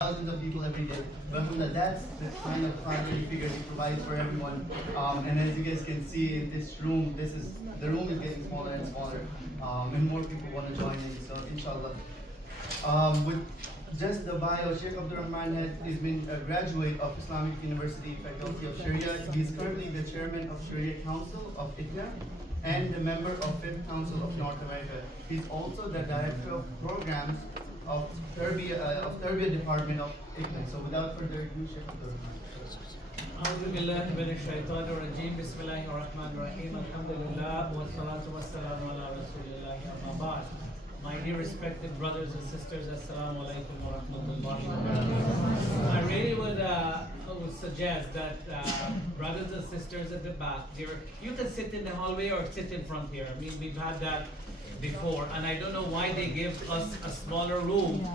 thousands of people every day. But that's the kind of fatherly figure he provides for everyone. And as you guys can see in this room, the room is getting smaller and smaller, and more people want to join in. So inshallah, with just the bio, Sheikh Abdool Rahman has been a graduate of Islamic University Faculty of Shariah. He is currently the chairman of Shari'ah Council of ICNA and the member of Fiqh Council of North America. He's also the director of programs of Tarbiyah Department of ICNA. So without further ado, Sheikh Abdool Rahman. أعوذ بالله من الشيطان الرجيم بسم الله الرحمن الرحيم الحمد لله والصلاة والسلام على رسول الله أما بعد. My dear respected brothers and sisters, Assalamu alaikum wa rahmatullahi wa barakatuh. I really would suggest that brothers and sisters at the back, you can sit in the hallway or sit in front here. I mean, we've had that before, and I don't know why they give us a smaller room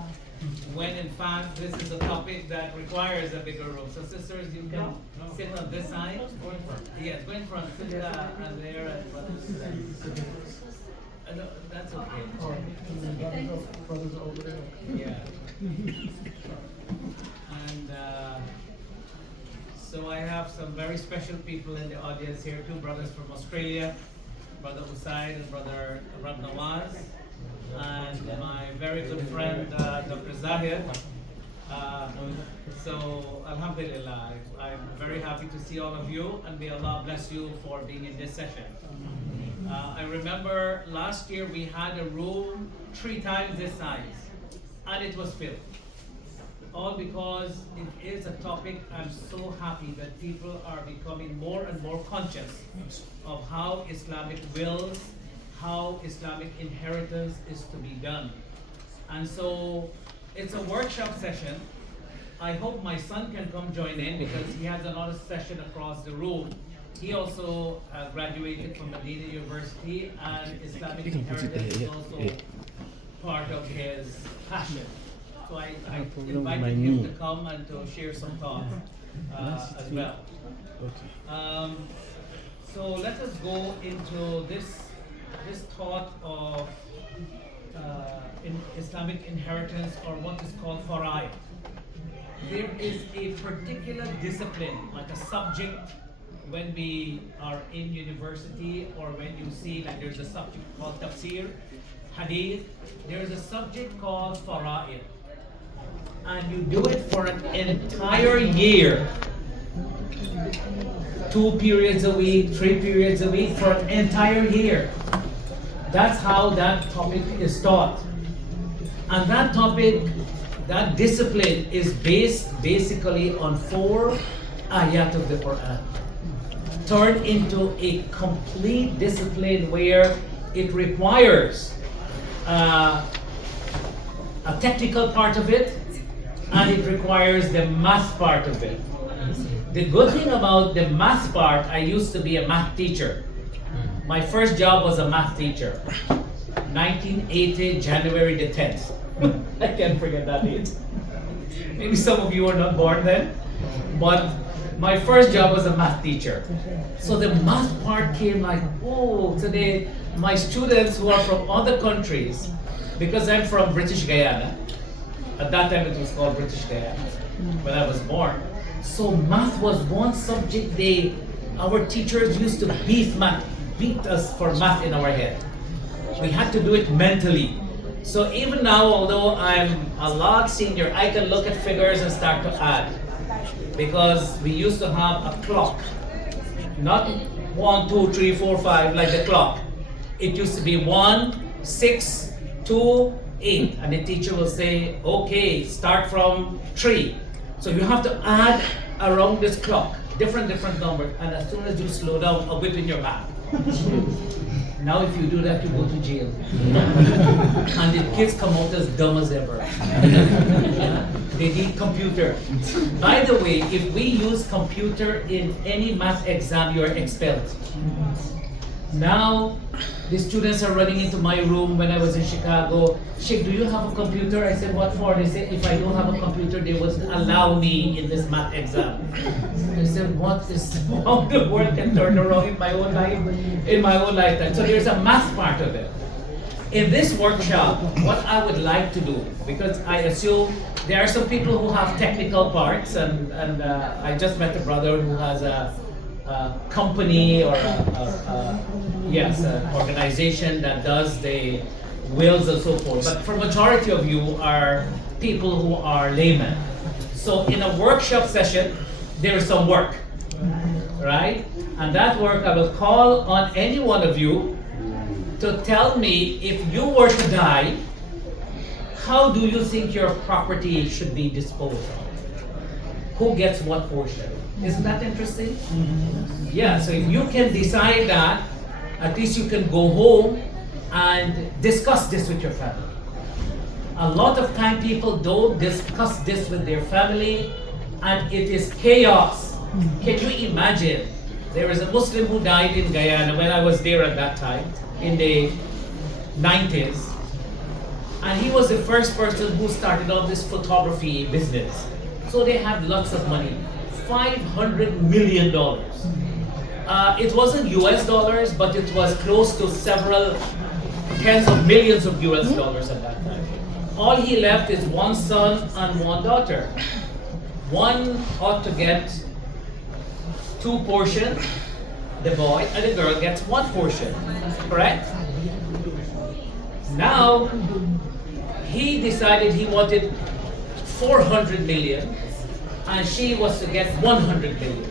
when in fact this is a topic that requires a bigger room. So sisters, you can sit on this side. Yes, go in front. Sit and there and brothers. No, that's okay. Brothers over there. Yeah. And so I have some very special people in the audience here. Two brothers from Australia, Brother Usaid and Brother Rab Nawaz, and my very good friend Dr. Zahir. So Alhamdulillah, I'm very happy to see all of you, and may Allah bless you for being in this session. I remember last year we had a room 3 times this size, and it was filled. All because it is a topic. I'm so happy that people are becoming more and more conscious of how Islamic wills, how Islamic inheritance is to be done. And so it's a workshop session. I hope my son can come join in because he has another session across the room. He also graduated from Medina University, and Islamic inheritance is also part of his passion. So I invited him to come and to share some thoughts as well. So let us go into this thought of Islamic inheritance, or what is called Shariah. There is a particular discipline, like a subject, when we are in university, or when you see, like there's a subject called tafsir, hadith, there's a subject called fara'id. And you do it for an entire year. 2 periods a week, 3 periods a week, for an entire year. That's how that topic is taught. And that topic, that discipline is based basically on 4 ayat of the Quran, turned into a complete discipline where it requires a technical part of it, and it requires the math part of it. The good thing about the math part, I used to be a math teacher. My first job was a math teacher. 1980, January the 10th. I can't forget that date. Maybe some of you were not born then, but my first job was a math teacher. So the math part came like, oh, today my students who are from other countries, because I'm from British Guyana, at that time it was called British Guyana, when I was born. So math was one subject our teachers used to beat us for math in our head. We had to do it mentally. So even now, although I'm a lot senior, I can look at figures and start to add. Because we used to have a clock, not 1, 2, 3, 4, 5 like the clock. It used to be 1, 6, 2, 8, and the teacher will say, okay, start from 3. So you have to add around this clock, different numbers, and as soon as you slow down, a whip in your mouth. Now if you do that, you go to jail. And the kids come out as dumb as ever. They need computer. By the way, if we use computer in any math exam, you are expelled. Now, the students are running into my room when I was in Chicago. Sheikh, do you have a computer? I said, what for? They said, if I don't have a computer, they wouldn't allow me in this math exam. I said, what is how the world can turn around in my own lifetime? So there's a math part of it. In this workshop, what I would like to do, because I assume there are some people who have technical parts, and I just met a brother who has a company or an organization that does the wills and so forth. But for majority of you are people who are laymen. So in a workshop session, there is some work, right? And that work, I will call on any one of you to tell me, if you were to die, how do you think your property should be disposed of? Who gets what portion? Isn't that interesting? Yeah, so if you can decide that, at least you can go home and discuss this with your family. A lot of time people don't discuss this with their family, and it is chaos. Can you imagine? There was a Muslim who died in Guyana when I was there at that time, in the 90s. And he was the first person who started off this photography business. So they had lots of money, $500 million. It wasn't US dollars, but it was close to several tens of millions of US dollars at that time. All he left is one son and one daughter. One ought to get 2 portions, the boy, and the girl gets 1 portion, correct? Now, he decided he wanted 400 million, and she was to get 100 million.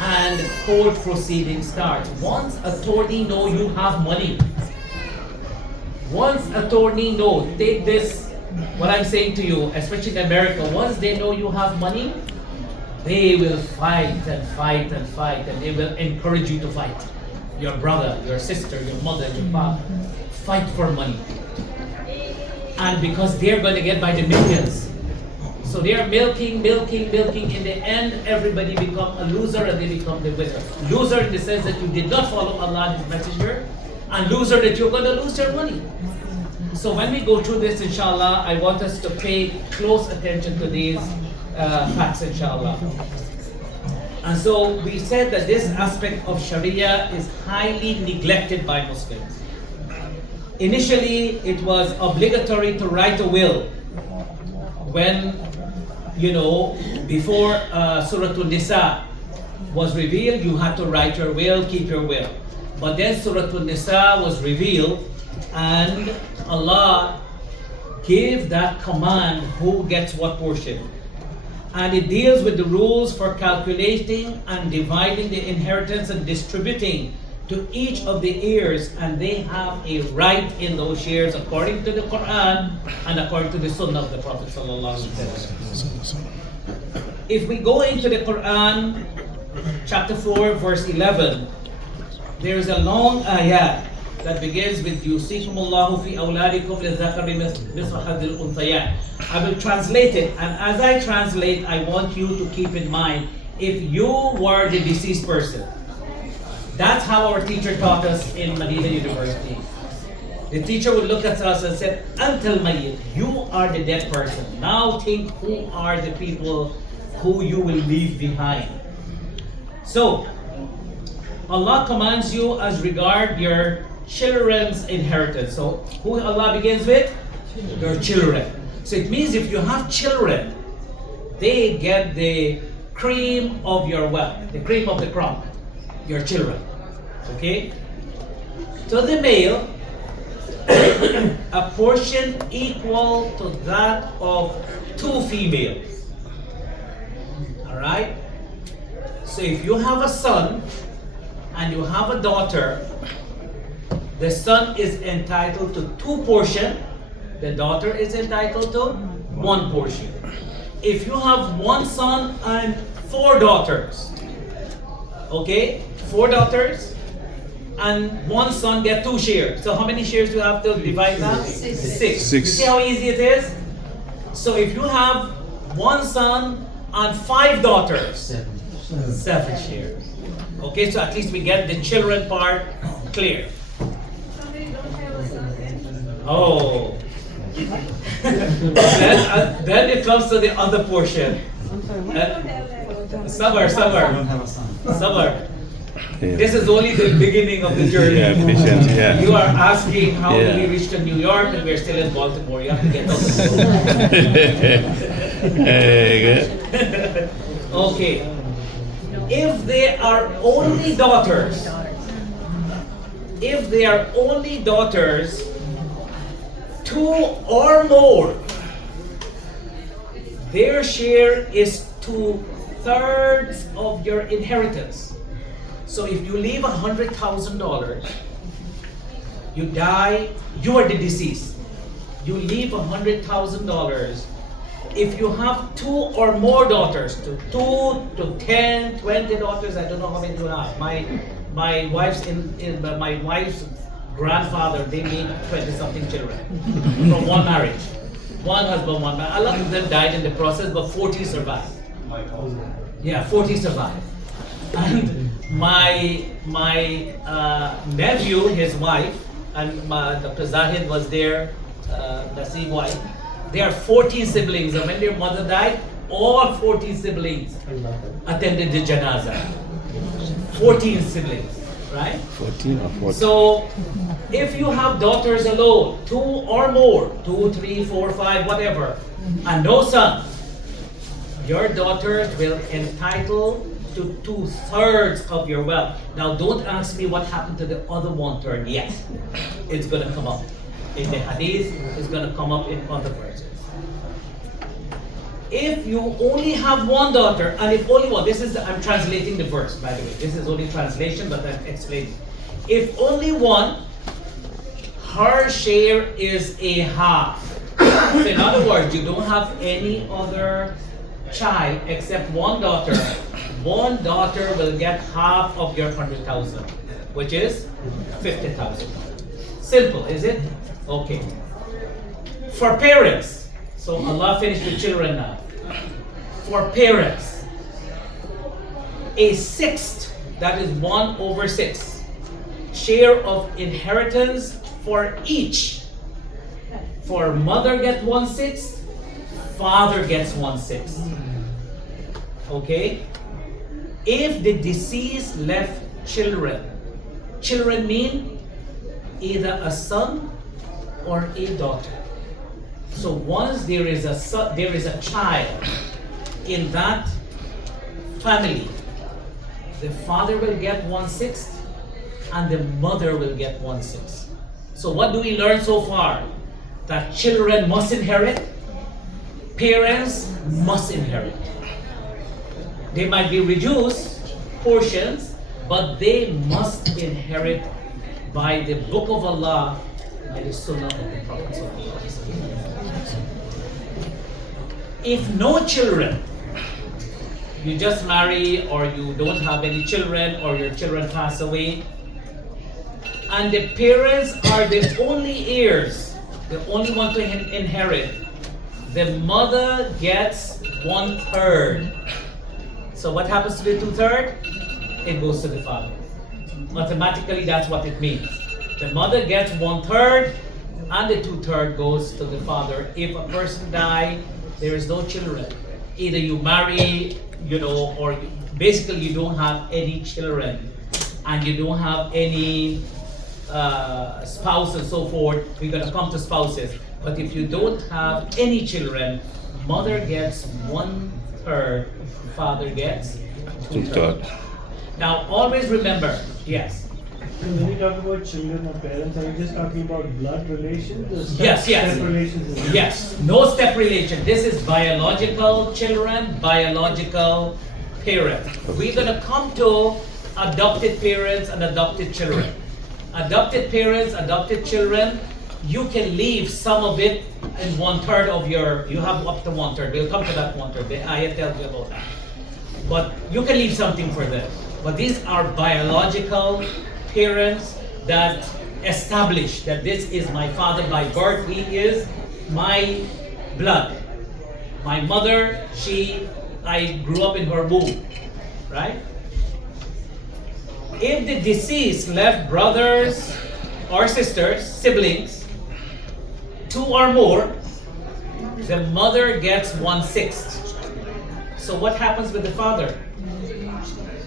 And court proceeding starts. Once attorney know you have money, once attorney know, take this, what I'm saying to you, especially in America, once they know you have money, they will fight and fight and fight, and they will encourage you to fight. Your brother, your sister, your mother, your father, fight for money. And because they're going to get by the millions. So they are milking. In the end, everybody become a loser and they become the winner. Loser in the sense that you did not follow Allah, His Messenger, and loser that you're going to lose your money. So when we go through this, inshallah, I want us to pay close attention to these facts, inshallah. And so we said that this aspect of Sharia is highly neglected by Muslims. Initially, it was obligatory to write a will. When, before Surah An-Nisa was revealed, you had to write your will, keep your will. But then Surah An-Nisa was revealed, and Allah gave that command, who gets what portion. And it deals with the rules for calculating and dividing the inheritance and distributing to each of the heirs, and they have a right in those shares according to the Quran and according to the Sunnah of the Prophet sallallahu alaihi wasallam. If we go into the Quran, chapter 4, verse 11, there is a long ayat that begins with Yusikumullahu fi awladikum lidhakari mithlu hadhil unthayan. I will translate it, and as I translate, I want you to keep in mind, if you were the deceased person, that's how our teacher taught us in Medina University. The teacher would look at us and said, Antal Mayyit, you are the dead person. Now think who are the people who you will leave behind. So, Allah commands you as regard your children's inheritance. So, who Allah begins with? Your children. So it means if you have children, they get the cream of your wealth, the cream of the crop. Your children, okay? To the male, a portion equal to that of 2 females. All right? So if you have a son and you have a daughter, the son is entitled to 2 portions, the daughter is entitled to 1 portion. If you have 1 son and 4 daughters, okay? 4 daughters and 1 son get 2 shares. So how many shares do you have to divide that? 6. You see how easy it is? So if you have 1 son and 5 daughters, 7 shares. Okay, so at least we get the children part clear. Oh. then it comes to the other portion. Sabar. This is only the beginning of the journey. Yeah, patient, yeah. You are asking how Yeah. do we reach to New York and we're still in Baltimore. You have to get out of the Okay. If they are only daughters, two or more, their share is 2/3 of your inheritance. So if you leave $100,000, you die, you are the deceased. You leave $100,000. If you have two or more daughters, to 2 to 10, 20 daughters, I don't know how many you have. My wife's my wife's grandfather, they made 20-something children from one marriage. One husband, one man. A lot of them died in the process, but 40 survived. Yeah, 40 survived. And my nephew, his wife, and Dr. Zahid was there, Naseem's wife. There are 14 siblings, and when their mother died, all 14 siblings attended the janazah. 14 siblings, right? 14 or 14? So, if you have daughters alone, 2 or more, 2, 3, 4, 5, whatever, and no son, your daughters will entitle to 2/3 of your wealth. Now, don't ask me what happened to the other 1/3 yet. It's going to come up in the hadith. It's going to come up in other verses. If you only have one daughter, and if only one, I'm translating the verse, by the way. This is only translation, but I'm explaining. If only one, her share is a half. So in other words, you don't have any other child except one daughter. One daughter will get half of your 100,000, which is 50,000. Simple, is it? Okay. For parents, so Allah finished with children now. For parents, a sixth, that is 1/6, share of inheritance for each. For mother gets 1/6, father gets 1/6. Okay? If the deceased left children, children mean either a son or a daughter. So once there is a son, there is a child in that family, the father will get 1/6 and the mother will get 1/6. So what do we learn so far? That children must inherit, parents must inherit. They might be reduced portions, but they must inherit by the book of Allah, by the sunnah of the Prophet. If no children, you just marry or you don't have any children or your children pass away, and the parents are the only heirs, the only one to inherit, the mother gets 1/3. So what happens to the 2/3? It goes to the father. Mathematically, that's what it means. The mother gets 1/3 and the 2/3 goes to the father. If a person dies, there is no children. Either you marry, or basically you don't have any children and you don't have any spouse and so forth. We're going to come to spouses. But if you don't have any children, mother gets 1/3, father gets 2/3. Now always remember, yes. When you talk about children or parents, are you just talking about blood relations? Or Yes. step relations? Yes, no step relation. This is biological children, biological parents. We're going to come to adopted parents and adopted children. Adopted parents, adopted children, you can leave some of it in 1/3 of you have up to 1/3. We'll come to that 1/3. The ayah tells you about that. But you can leave something for them. But these are biological parents that establish that this is my father by birth. He is my blood. My mother, I grew up in her womb, right? If the deceased left brothers or sisters, siblings, 2 or more, the mother gets 1/6. So what happens with the father?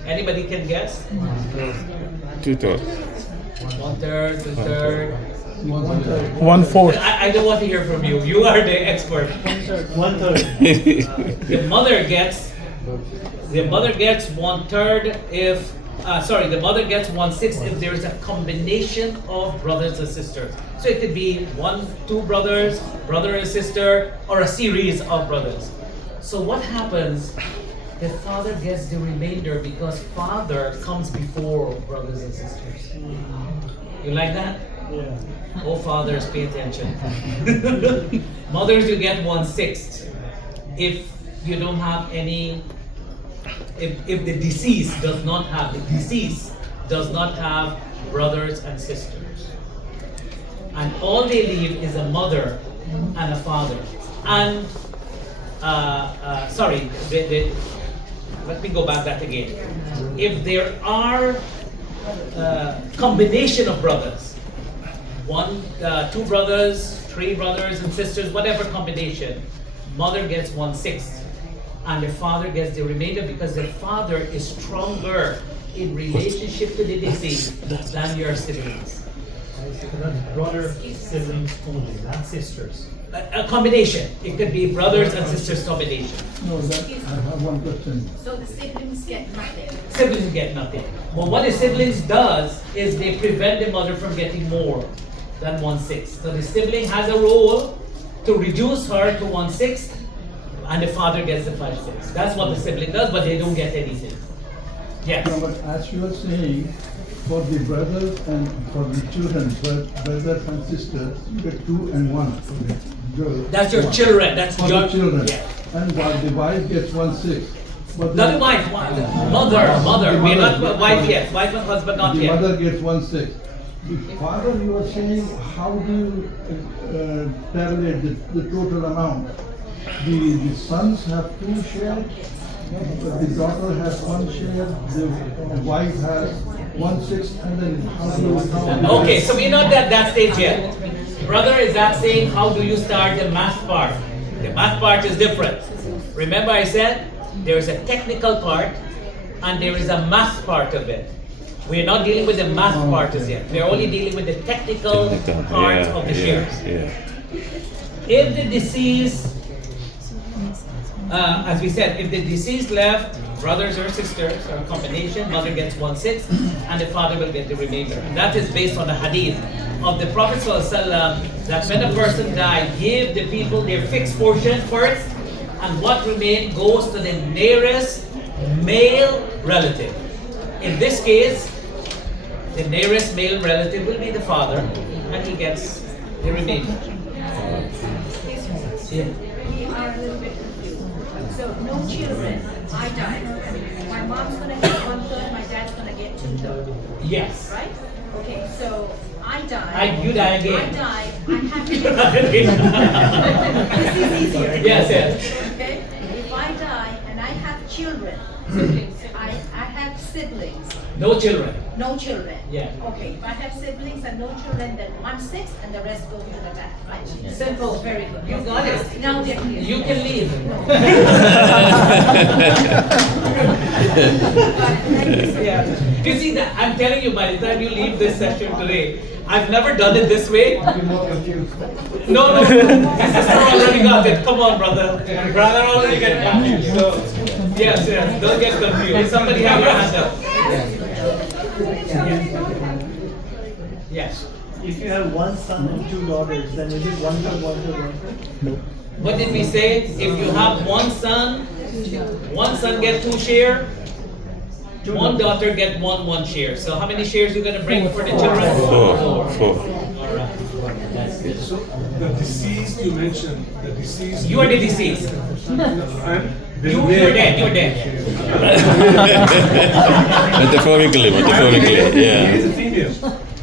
Anybody can guess? 2/3. 1/3, 2/3. 1/4. I don't want to hear from you. You are the expert. 1/3. The mother gets 1/3 if the mother gets 1/6 if there is a combination of brothers and sisters. So it could be two brothers, brother and sister, or a series of brothers. So what happens? The father gets the remainder because father comes before brothers and sisters. You like that? Yeah. Oh, fathers, pay attention. Mothers, you get 1/6 if you don't have any. If the deceased does not have brothers and sisters, and all they leave is a mother and a father. And let me go back that again. If there are combination of brothers, two brothers, three brothers and sisters, whatever combination, mother gets 1/6. And the father gets the remainder because the father is stronger in relationship to the deceased than your siblings. Brother, siblings only, not sisters. A combination. It could be brothers and sisters combination. No, I have one question. So the siblings get nothing. Siblings get nothing. Well, what the siblings does is they prevent the mother from getting more than 1/6. So the sibling has a role to reduce her to 1/6, and the father gets the 5/6. That's what the sibling does, but they don't get anything. Yes. No, but as you are saying, for the brothers and for the children, brothers and sisters, you get 2 and 1. That's your children. That's For your the children. Yeah. And while the wife gets 1/6. But Not the wife, mother. We're not wife yet. Wife and husband not the yet. mother gets 1/6. The father, you are saying, how do you tabulate the total amount? The sons have 2 shares, the daughter has 1 share, the wife has 1/6, and then how do you count? Okay, so we're not at that stage yet. Brother is asking, how do you start the math part? The math part is different. Remember I said, there is a technical part and there is a math part of it. We're not dealing with the math part as yet. We're only dealing with the technical part of the shares. If the deceased, as we said, if the deceased left brothers or sisters or a combination, mother gets 1/6 and the father will get the remainder. And that is based on the hadith of the Prophet ﷺ that when a person dies, give the people their fixed portion first, and what remains goes to the nearest male relative. In this case, the nearest male relative will be the father, and he gets the remainder. Yeah. We are a little bit confused. So no children, I die. My mom's gonna get 1/3, my dad's gonna get 2/3, Yes. right? Okay, so I die. You die again. I die, I have children. This is easier. Yes, yes. Okay, if I die and I have children, I have siblings, No children. no children. Yeah. Okay, if I have siblings and no children, then 1/6 and the rest goes to the back, right? Simple. Very good. You got it. Now they're clear. You can leave. Yeah. You see that I'm telling you, by the time you leave this session today, I've never done it this way. No, my sister already got it. Come on, brother. Brother already got confused. So, yes, don't get confused. Somebody have your hand up. Yes. If you have 1 son and 2 daughters, then is it 1/3, 1/3, 1/3? What did we say? If you have one son get 2 share, one daughter get one share. So how many shares you gonna bring for the children? 4. So the deceased you mentioned, the deceased. You are the deceased. And You're dead. You're dead. Metaphorically, yeah. He is a female.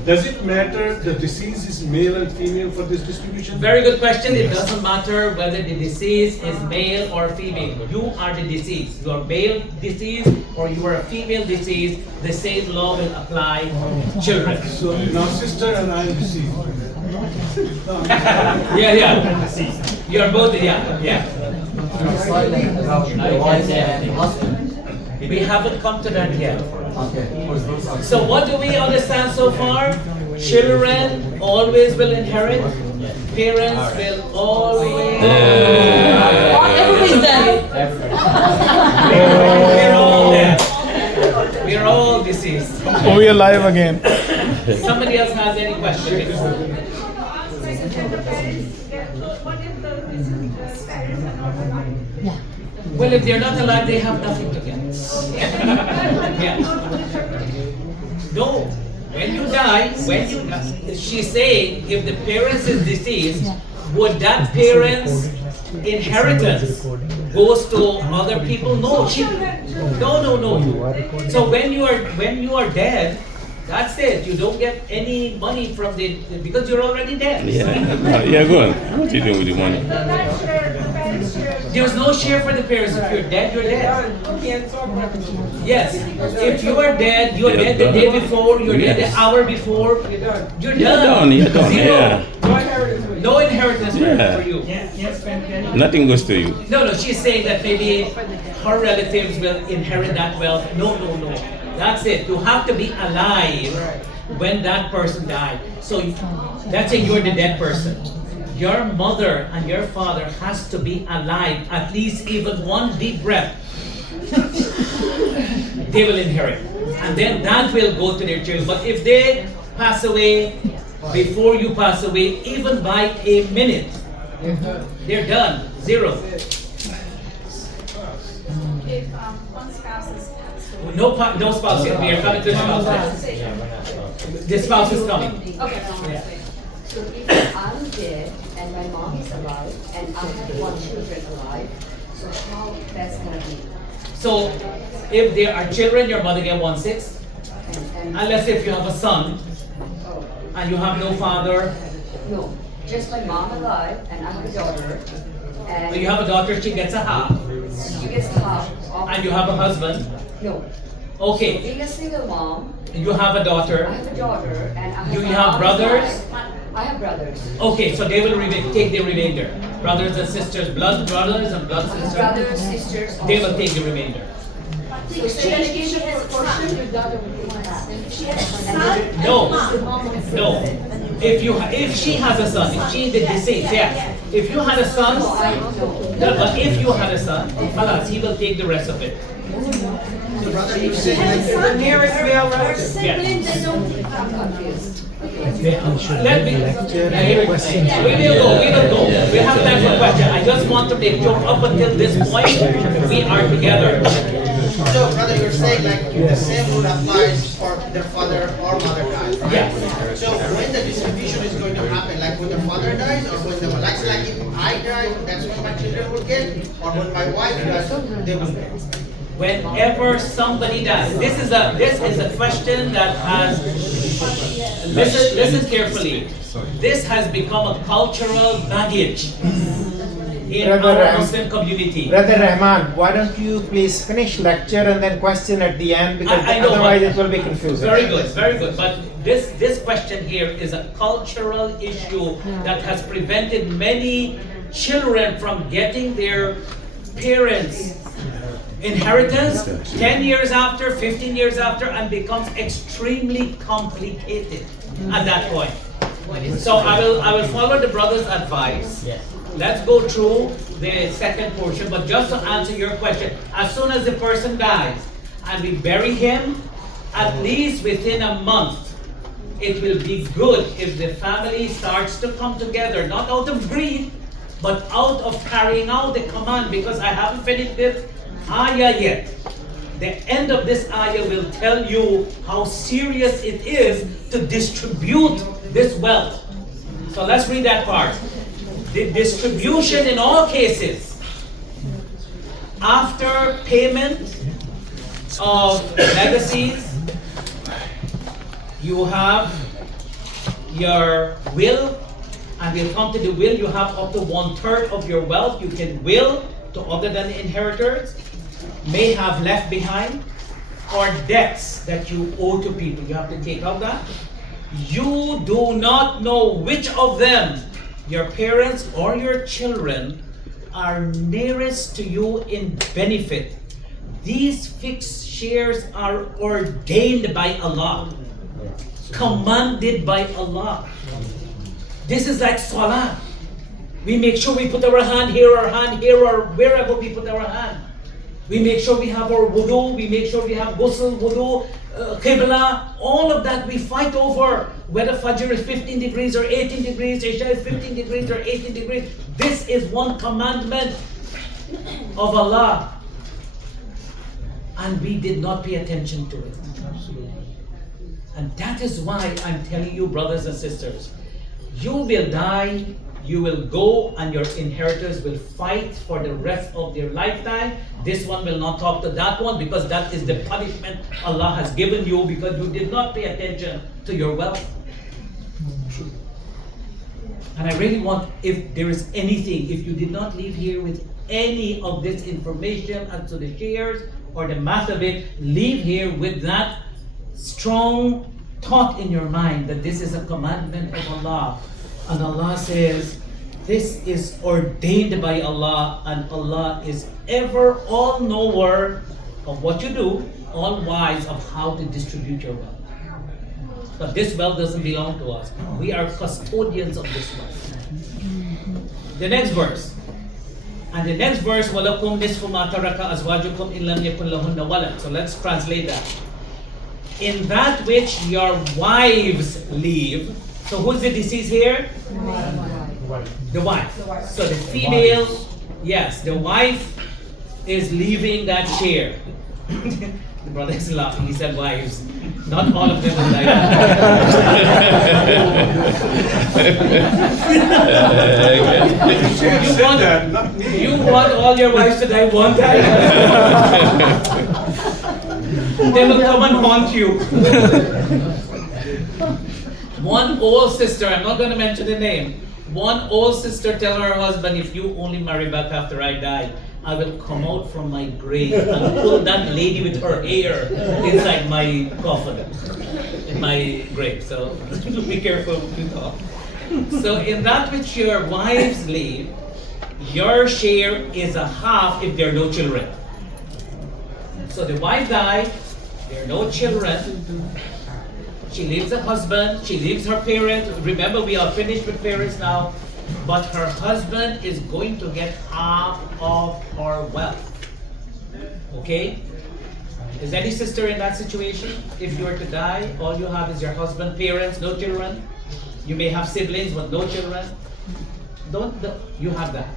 Does it matter the deceased is male and female for this distribution? Very good question. It doesn't matter whether the deceased is male or female. You are the deceased. You are male deceased or you are a female deceased. The same law will apply to children. So now sister and I am deceased. Yeah. You are both. Yeah. Silent about the wife and husband. We haven't come to that yet. Okay. So what do we understand so far? Children always will inherit. Parents will always. Everybody's dead. We're all dead. We're all deceased. Oh, we are live again. Somebody else has any question? Well, if they're not alive, they have nothing to get. Yeah. No. When you die, she's saying if the parents is deceased, would that parent's inheritance goes to other people? No. No. So when you are dead, that's it. You don't get any money from because you're already dead. Yeah, go on. What are you doing with the money? There's no share for the parents. If you're dead, you're dead. Yes. If you are dead, you're dead the day before, you're dead the hour before, you're done. You're done. Zero. Yeah. No inheritance Yeah. for you. Nothing goes to you. No, she's saying that maybe her relatives will inherit that wealth. No. That's it. You have to be alive when that person died. So let's say you're the dead person. Your mother and your father has to be alive, at least even one deep breath. They will inherit. And then that will go to their children. But if they pass away before you pass away, even by a minute, they're done. Zero. If one spouse is passed away. No spouse yet. We are coming to the spouse next. The spouse is coming. Okay. So if I'm dead and my mom is alive and I have one children alive, so how that's gonna be? So if there are children, your mother get 1/6. And Unless if you have a son and you have no father, no, just my mom alive and I have a daughter. And or you have a daughter, she gets a half. she gets half of. And you have a husband. No. Okay, Being a single mom, you have a daughter. I have a daughter and I have. Do you my have mom brothers? alive. I have brothers. Okay, so they will take the remainder. Brothers and sisters, blood brothers and blood sisters. Brothers, sisters. They also. will take the remainder. So she has a portion. She has a son and No. mom. No. If she has a son, if she is the deceased, yeah. If you had a son, No, I don't know. no, but if you had a son, halas, he will take the rest of it. So brother, you She said has a like son. nearest male Her relative. siblings, they don't. I'm confused. Let me. We will go. We have time for questions. I just want to make sure up until this point we are together. so brother, you're saying like the same rule applies for their father or mother dies, right? Yeah. So when the distribution is going to happen, like when the father dies or when the like if I die, that's when my children will get, or when my wife dies, they will get. Whenever somebody dies, this is a question that has. Listen carefully. This has become a cultural baggage in our Muslim community. Brother Rahman, why don't you please finish lecture and then question at the end, because I know, otherwise but- it will be confusing. Very good. But this question here is a cultural issue that has prevented many children from getting their parents' inheritance 10 years after, 15 years after, and becomes extremely complicated at that point. So I will follow the brother's advice. Let's go through the second portion, but just to answer your question, as soon as the person dies and we bury him, at least within a month, it will be good if the family starts to come together, not out of greed, but out of carrying out the command, because I haven't finished this ayah yet. The end of this ayah will tell you how serious it is to distribute this wealth. So let's read that part. The distribution in all cases, after payment of legacies, you have your will, and we'll come to the will. You have up to 1/3 of your wealth you can will to other than the inheritors, may have left behind, or debts that you owe to people. You have to take out that. You do not know which of them, your parents or your children, are nearest to you in benefit. these fixed shares are ordained by Allah, commanded by Allah. This is like salah. We make sure we put our hand here, or wherever we put our hand. We make sure we have our wudu, we make sure we have ghusl, wudu, qibla, all of that we fight over. Whether Fajr is 15 degrees or 18 degrees, Isha is 15 degrees or 18 degrees. This is one commandment of Allah. And we did not pay attention to it. And that is why I'm telling you, brothers and sisters, you will die, you will go, and your inheritors will fight for the rest of their lifetime. This one will not talk to that one, because that is the punishment Allah has given you because you did not pay attention to your wealth. And I really want, if there is anything, if you did not leave here with any of this information as to the shares or the math of it, leave here with that strong thought in your mind that this is a commandment of Allah. And Allah says, this is ordained by Allah, and Allah is ever all-knower of what you do, all-wise of how to distribute your wealth. But this wealth doesn't belong to us. We are custodians of this wealth. The next verse. And the next verse, وَلَكُمْ نِصْفُ مَا تَرَكَ أَزْوَاجُكُمْ إِن لَمْ يَكُنْ لَهُنَّ وَلَدٌ. So let's translate that. In that which your wives leave. So who's the deceased here? The wife. So the female, yes, the wife is leaving that share. The brother is laughing, he said wives. Not all of them will die. You want all your wives to die one time? They will come and haunt you. One old sister, I'm not going to mention the name, one old sister tell her husband, if you only marry back after I die, I will come out from my grave and pull that lady with her hair inside my coffin, in my grave. So be careful what you talk. So in that which your wives leave, your share is a half if there are no children. So the wife died, there are no children. She leaves her husband, she leaves her parents. Remember, we are finished with parents now. But her husband is going to get half of her wealth. Okay? Is any sister in that situation? If you were to die, all you have is your husband, parents, no children. You may have siblings but no children. You have that.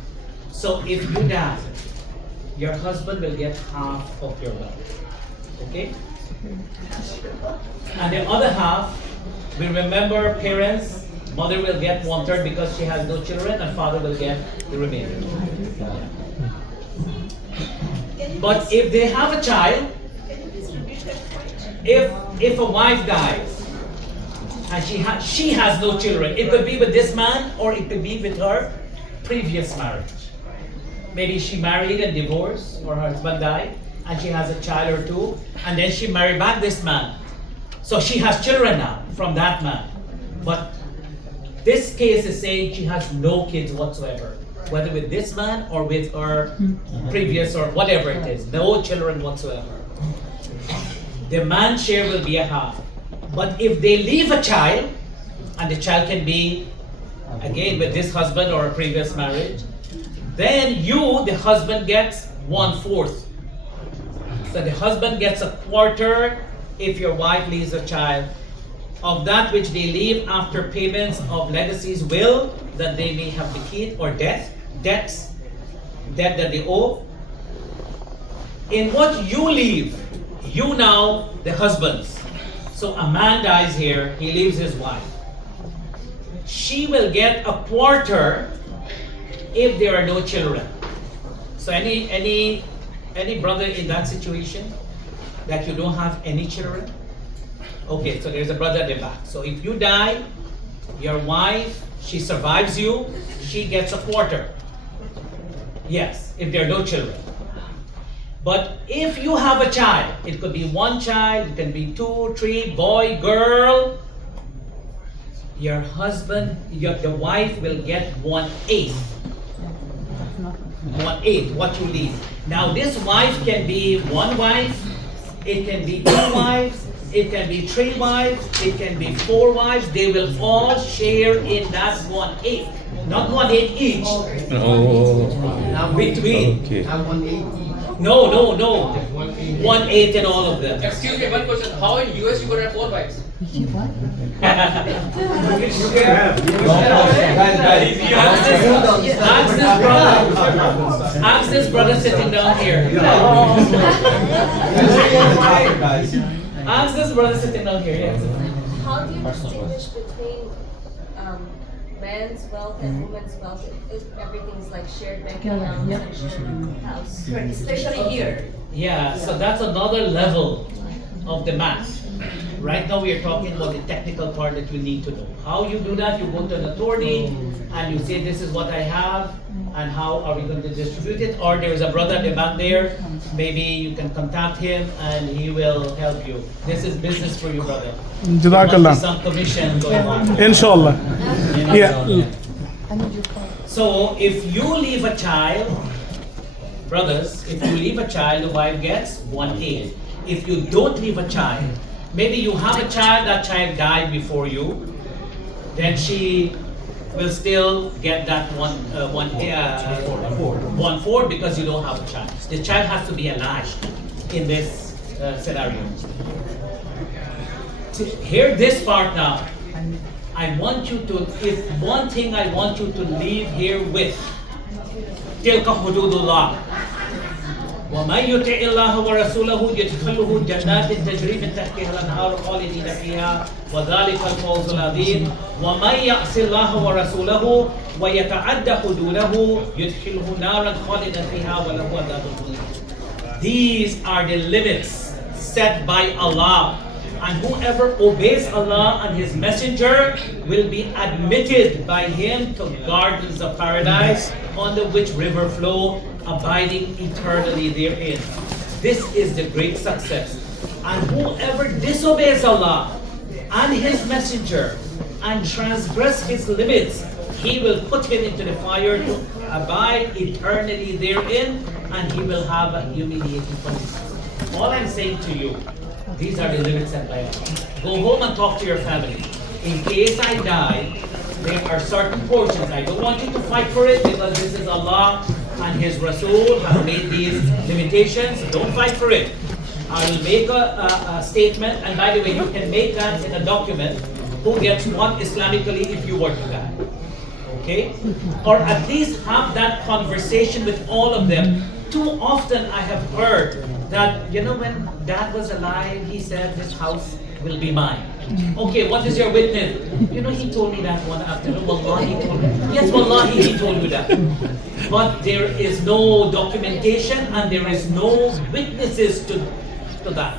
So if you die, your husband will get half of your wealth. Okay? And the other half, we remember parents. Mother will get 1/3 because she has no children, and father will get the remainder. But if they have a child, if a wife dies and she has no children, it could be with this man or it could be with her previous marriage. Maybe she married and divorced, or her husband died and she has a child or two, and then she married back this man. So she has children now from that man. But this case is saying she has no kids whatsoever, whether with this man or with her previous or whatever it is, no children whatsoever. The man's share will be a half. But if they leave a child, and the child can be, again, with this husband or a previous marriage, then you, the husband, gets 1/4. So the husband gets a quarter if your wife leaves a child, of that which they leave after payments of legacies, will, that they may have bequeathed, or debt that they owe. In what you leave, you now, the husbands. So a man dies here, he leaves his wife. She will get a quarter if there are no children. So any brother in that situation, that you don't have any children? Okay, so there's a brother at the back. So if you die, your wife, she survives you, she gets a quarter. Yes, if there are no children. But if you have a child, it could be one child, it can be 2, 3, boy, girl, your husband, the wife will get 1/8. 1/8, what you leave. Now this wife can be one wife, it can be two wives, it can be three wives, it can be four wives. They will all share in that 1/8, not 1/8 each. Oh. Between. Okay. No. 1/8 in all of them. Excuse me, one question. How in US you could have 4 wives? Ask this brother sitting down here. Ask this brother sitting down here. Yes. How do you distinguish between man's wealth and woman's wealth if everything's like shared bank accounts and shared house? Especially here. Yeah, so that's another level of the math. Right now we are talking about the technical part that you need to know. How you do that, you go to an attorney and you say this is what I have and how are we going to distribute it, or there is a brother at the back there, maybe you can contact him and he will help you. This is business for you, brother. There must be some commission going on. Inshallah. Yeah. So if you leave a child, brothers, if you leave a child, the wife gets 1/8. If you don't leave a child, maybe you have a child, that child died before you, then she will still get that 1/4 because you don't have a child. The child has to be alive in this scenario. To hear this part now, I want you to, if one thing I want you to leave here with, تلك حدود الله ومن يطع الله ورسوله يدخله جنات تجري من تحتها الانهار خالدين فيها وذلك الفوز العظيم ومن يعص الله ورسوله ويتعدى حدوده يدخله نارا خالدا فيها وله عذاب مهين. These are the limits set by Allah, and whoever obeys Allah and His Messenger will be admitted by Him to gardens of paradise, under which river flow, abiding eternally therein. This is the great success. And whoever disobeys Allah and His Messenger and transgress His limits, He will put him into the fire to abide eternally therein, and he will have a humiliating punishment. All I'm saying to you, these are the limits set by Allah. Go home and talk to your family. In case I die, there are certain portions. I don't want you to fight for it because this is Allah and His Rasul have made these limitations. Don't fight for it. I will make a statement, and by the way, you can make that in a document. Who gets what Islamically if you were to die? Okay? Or at least have that conversation with all of them. Too often I have heard that, when Dad was alive, he said this house will be mine. Okay, what is your witness? He told me that one afternoon. Wallahi, he told me. Yes, wallahi, he told you that. But there is no documentation and there is no witnesses to that.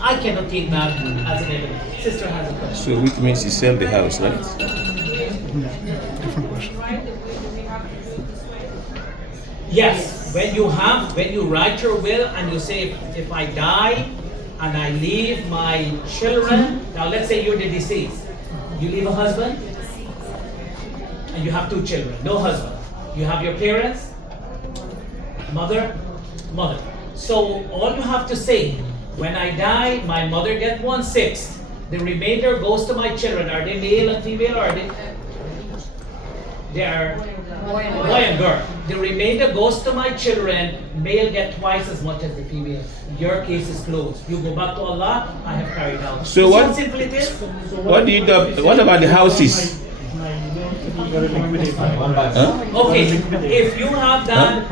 I cannot take that as an evidence. Sister has a question. So which means you sell the house, right? Different question. Yes, when you write your will and you say, if I die and I leave my children, now let's say you're the deceased. You leave a husband and you have 2 children, no husband. You have your parents, mother. So all you have to say, when I die, my mother gets 1/6. The remainder goes to my children. Are they male and female, or are they? They are boy and girl. The remainder goes to my children. Male get twice as much as the female. Your case is closed. You go back to Allah. I have carried out. So See what? how simple it is? What do you do? What about the houses? Huh? Okay, if you have that,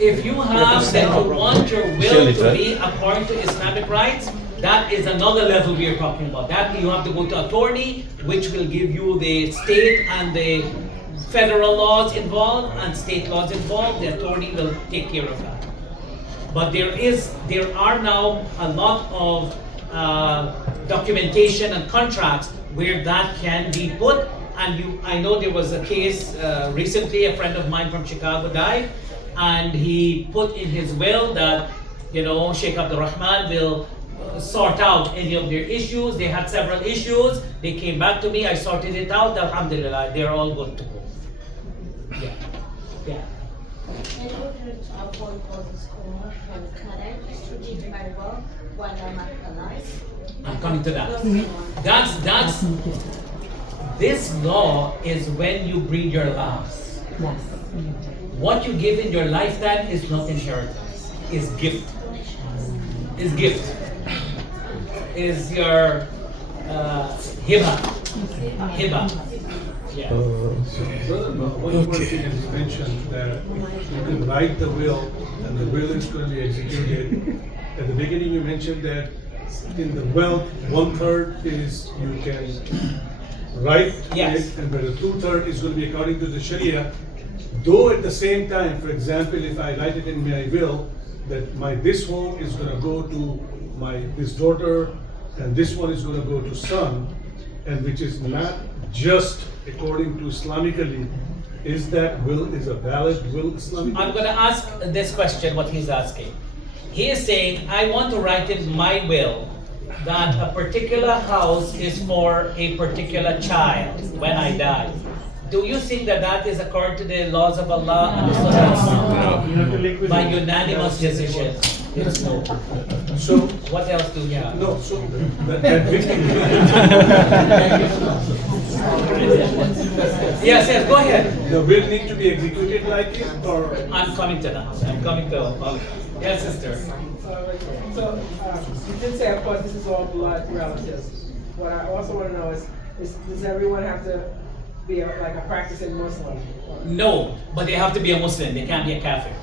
if you have that you want your will to be according to Islamic rights, that is another level we are talking about. That you have to go to attorney, which will give you the state and the federal laws involved and state laws involved. The attorney will take care of that. But there are now a lot of documentation and contracts where that can be put. And I know there was a case recently, a friend of mine from Chicago died, and he put in his will that, Sheikh Abdool Rahman will sort out any of their issues. They had several issues. They came back to me. I sorted it out. Alhamdulillah, they're all good to go. Yeah. And what did our point causes can I distribute my wealth while I'm alive? I'm coming to that. That's this law is when you breed your last. What you give in your lifetime is not inheritance, is gift. Is gift. Is your hiba. Hiba. Yeah. One thing is mentioned that you can write the will and the will is going to be executed. At the beginning you mentioned that in the wealth, 1/3 is you can write Yes. it, and the 2/3 is going to be according to the Shariah. Though at the same time, for example, if I write it in my will that this home is going to go to this daughter and this one is going to go to son, and which is not just according to Islamically, is that will is a valid will Islamically? I'm going to ask this question, what he's asking. He is saying, I want to write in my will that a particular house is for a particular child when I die. Do you think that that is according to the laws of Allah and the Sunnah? By unanimous decision, it's no. So what else do you have? No, so Yes, go ahead. The will need to be executed like it, or I'm coming to that. I'm coming to. Yes, sister. So you did say, of course, this is all blood relatives. What I also want to know is does everyone have to be like a practicing Muslim? No, but they have to be a Muslim. They can't be a Kafir.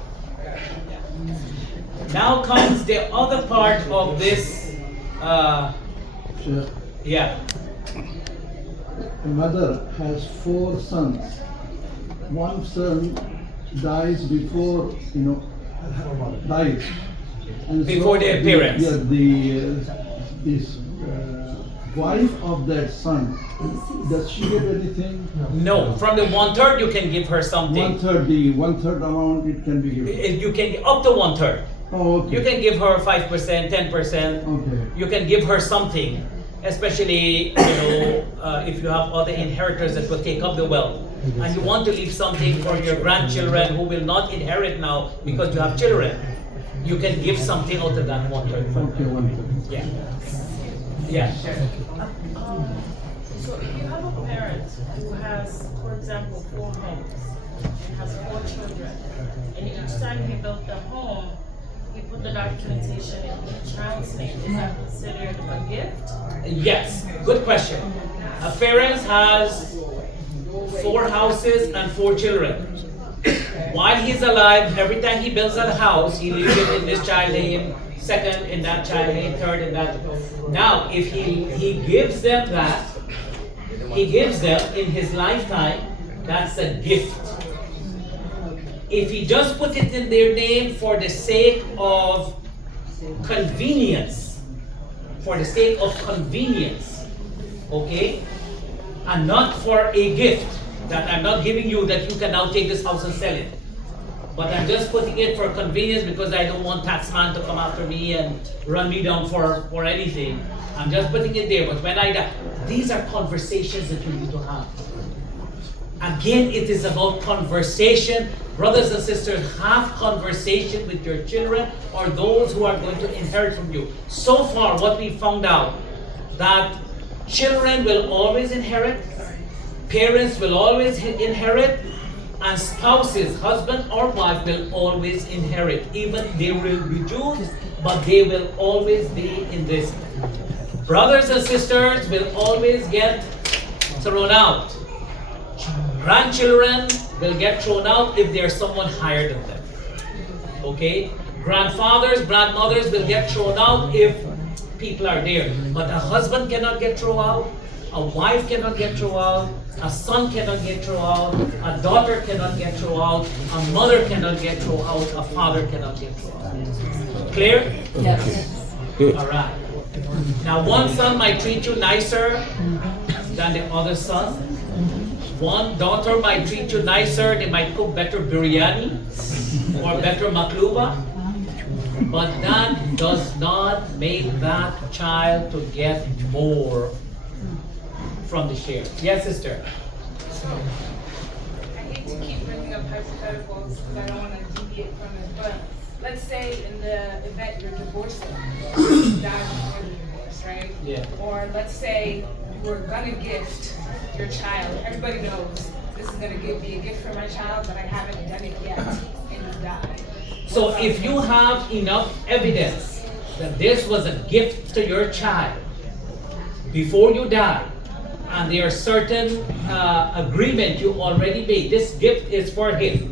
Now comes the other part of this. Sure. Yeah. A mother has 4 sons. One son dies before, dies. And Before their parents. This wife of that son, does she get anything? No, from the 1/3 you can give her something. 1/3, the 1/3 amount it can be given. You can up to 1/3. Oh, okay. You can give her 5%, 10%. Okay. You can give her something, especially if you have other inheritors that will take up the wealth, and you want to leave something for your grandchildren who will not inherit now because you have children. You can give something out of that 1/3. Okay, 1/3. Yeah. Yeah. So if you have a parent who has, for example, 4 homes and has 4 children, and each time he built the home, he put the documentation in each child's name, is that considered a gift? Yes. Good question. A parent has 4 houses and 4 children. While he's alive, every time he builds a house, he leaves it in this child's name, second in that child's name, third in that. Now, if he gives them that, he gives them in his lifetime, that's a gift. If he just put it in their name for the sake of convenience, okay, and not for a gift, that I'm not giving you that you can now take this house and sell it, but I'm just putting it for convenience because I don't want taxman to come after me and run me down for anything. I'm just putting it there, but when I die, these are conversations that you need to have. Again, it is about conversation. Brothers and sisters, have conversation with your children or those who are going to inherit from you. So far, what we found out, that children will always inherit, parents will always inherit, and spouses, husband or wife, will always inherit. Even they will be Jews, but they will always be in this. Brothers and sisters will always get thrown out. Grandchildren will get thrown out if there's someone higher than them. Okay? Grandfathers, grandmothers will get thrown out if people are there. But a husband cannot get thrown out, a wife cannot get thrown out, a son cannot get thrown out, a daughter cannot get thrown out, a mother cannot get thrown out, a father cannot get thrown out. Clear? Yes. Good. All right. Now, one son might treat you nicer than the other son. One daughter might treat you nicer, they might cook better biryani or better makluba, but that does not make that child to get more from the share. Yes, sister? I hate to keep bringing up hypotheticals because I don't want to deviate from it, but let's say in the event you're divorcing, you die before the divorce, right? Yeah. Or let's say you were gonna gift your child. Everybody knows this is gonna be a gift for my child, but I haven't done it yet, and you die. So if you have enough evidence that this was a gift to your child before you die, and there are certain agreement you already made, this gift is for him.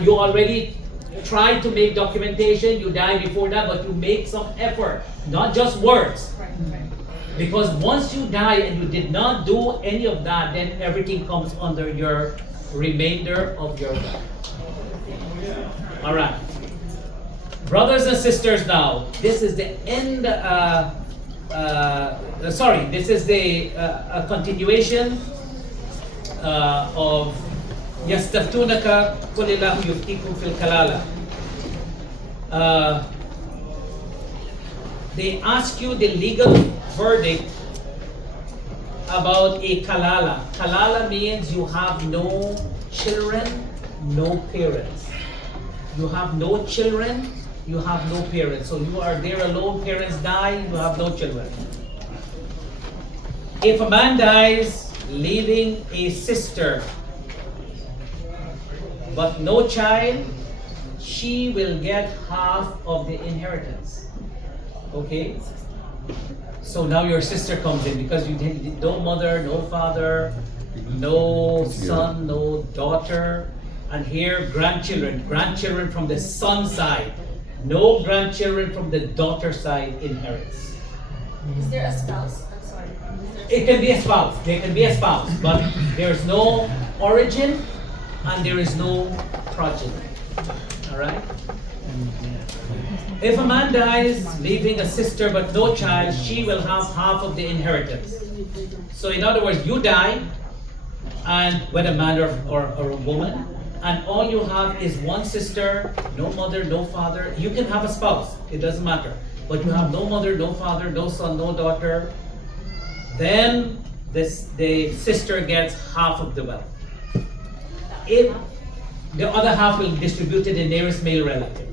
You already tried to make documentation, you die before that, but you make some effort, not just words. Because once you die and you did not do any of that, then everything comes under your remainder of your wealth. All right. Brothers and sisters, now, this is the end, this is the a continuation of يَسْتَفْتُونَكَ قُلِ اللَّهُ يُفْتِيكُمْ فِي الْكَلَالَةِ. They ask you the legal verdict about a kalala. Kalala means you have no children, no parents. You have no children, you have no parents. So you are there alone, parents die, you have no children. If a man dies leaving a sister but no child, she will get half of the inheritance. Okay? So now your sister comes in because you did no mother, no father, no son, no daughter, and here grandchildren from the son side. No grandchildren from the daughter side inherits. Is there a spouse? I'm sorry. It can be a spouse. There can be a spouse, but there's no origin and there is no progeny. All right? If a man dies leaving a sister but no child, she will have half of the inheritance. So in other words, you die, and whether a man or a woman, and all you have is one sister, no mother, no father. You can have a spouse, it doesn't matter. But you have no mother, no father, no son, no daughter. Then the sister gets half of the wealth. If the other half will distribute to the nearest male relative.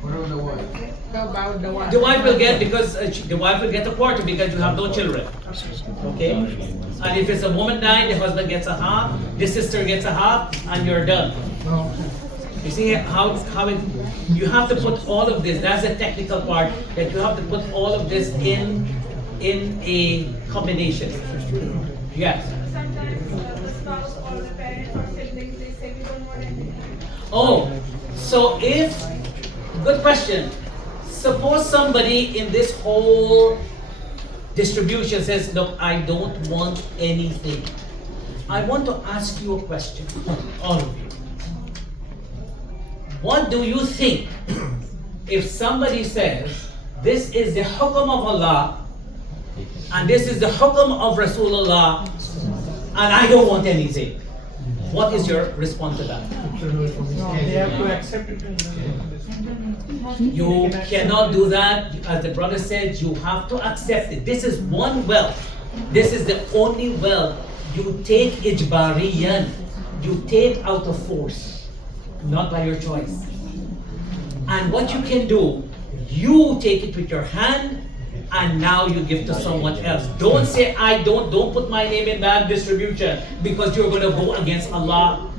What about the wife? How about the one? The wife will get because the wife will get a quarter because you have no children. Okay? And if it's a woman dying, the husband gets a half, the sister gets a half, and you're done. You see how it, you have to put all of this, that's the technical part, that you have to put all of this in a combination. Yes. Oh, so if, good question. Suppose somebody in this whole distribution says, look, I don't want anything. I want to ask you a question, all of you. What do you think if somebody says, this is the hukam of Allah, and this is the hukam of Rasulullah, and I don't want anything? What is your response to that? They have to accept it. You cannot do that. As the brother said, you have to accept it. This is one wealth. This is the only wealth you take ijbariyan. You take out of force, not by your choice. And what you can do, you take it with your hand, and now you give to someone else. Don't say, I don't put my name in that distribution, because you're going to go against Allah.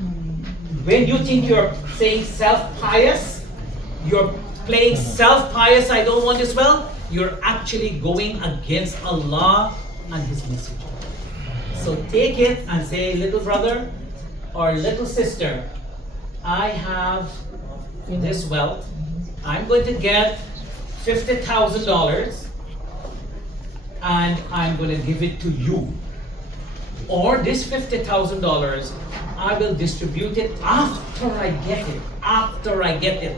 When you think you're saying self-pious, you're playing self-pious, I don't want this wealth, you're actually going against Allah and His Messenger. So take it and say, little brother or little sister, I have this wealth. I'm going to get $50,000 and I'm going to give it to you. Or this $50,000, I will distribute it after I get it. After I get it.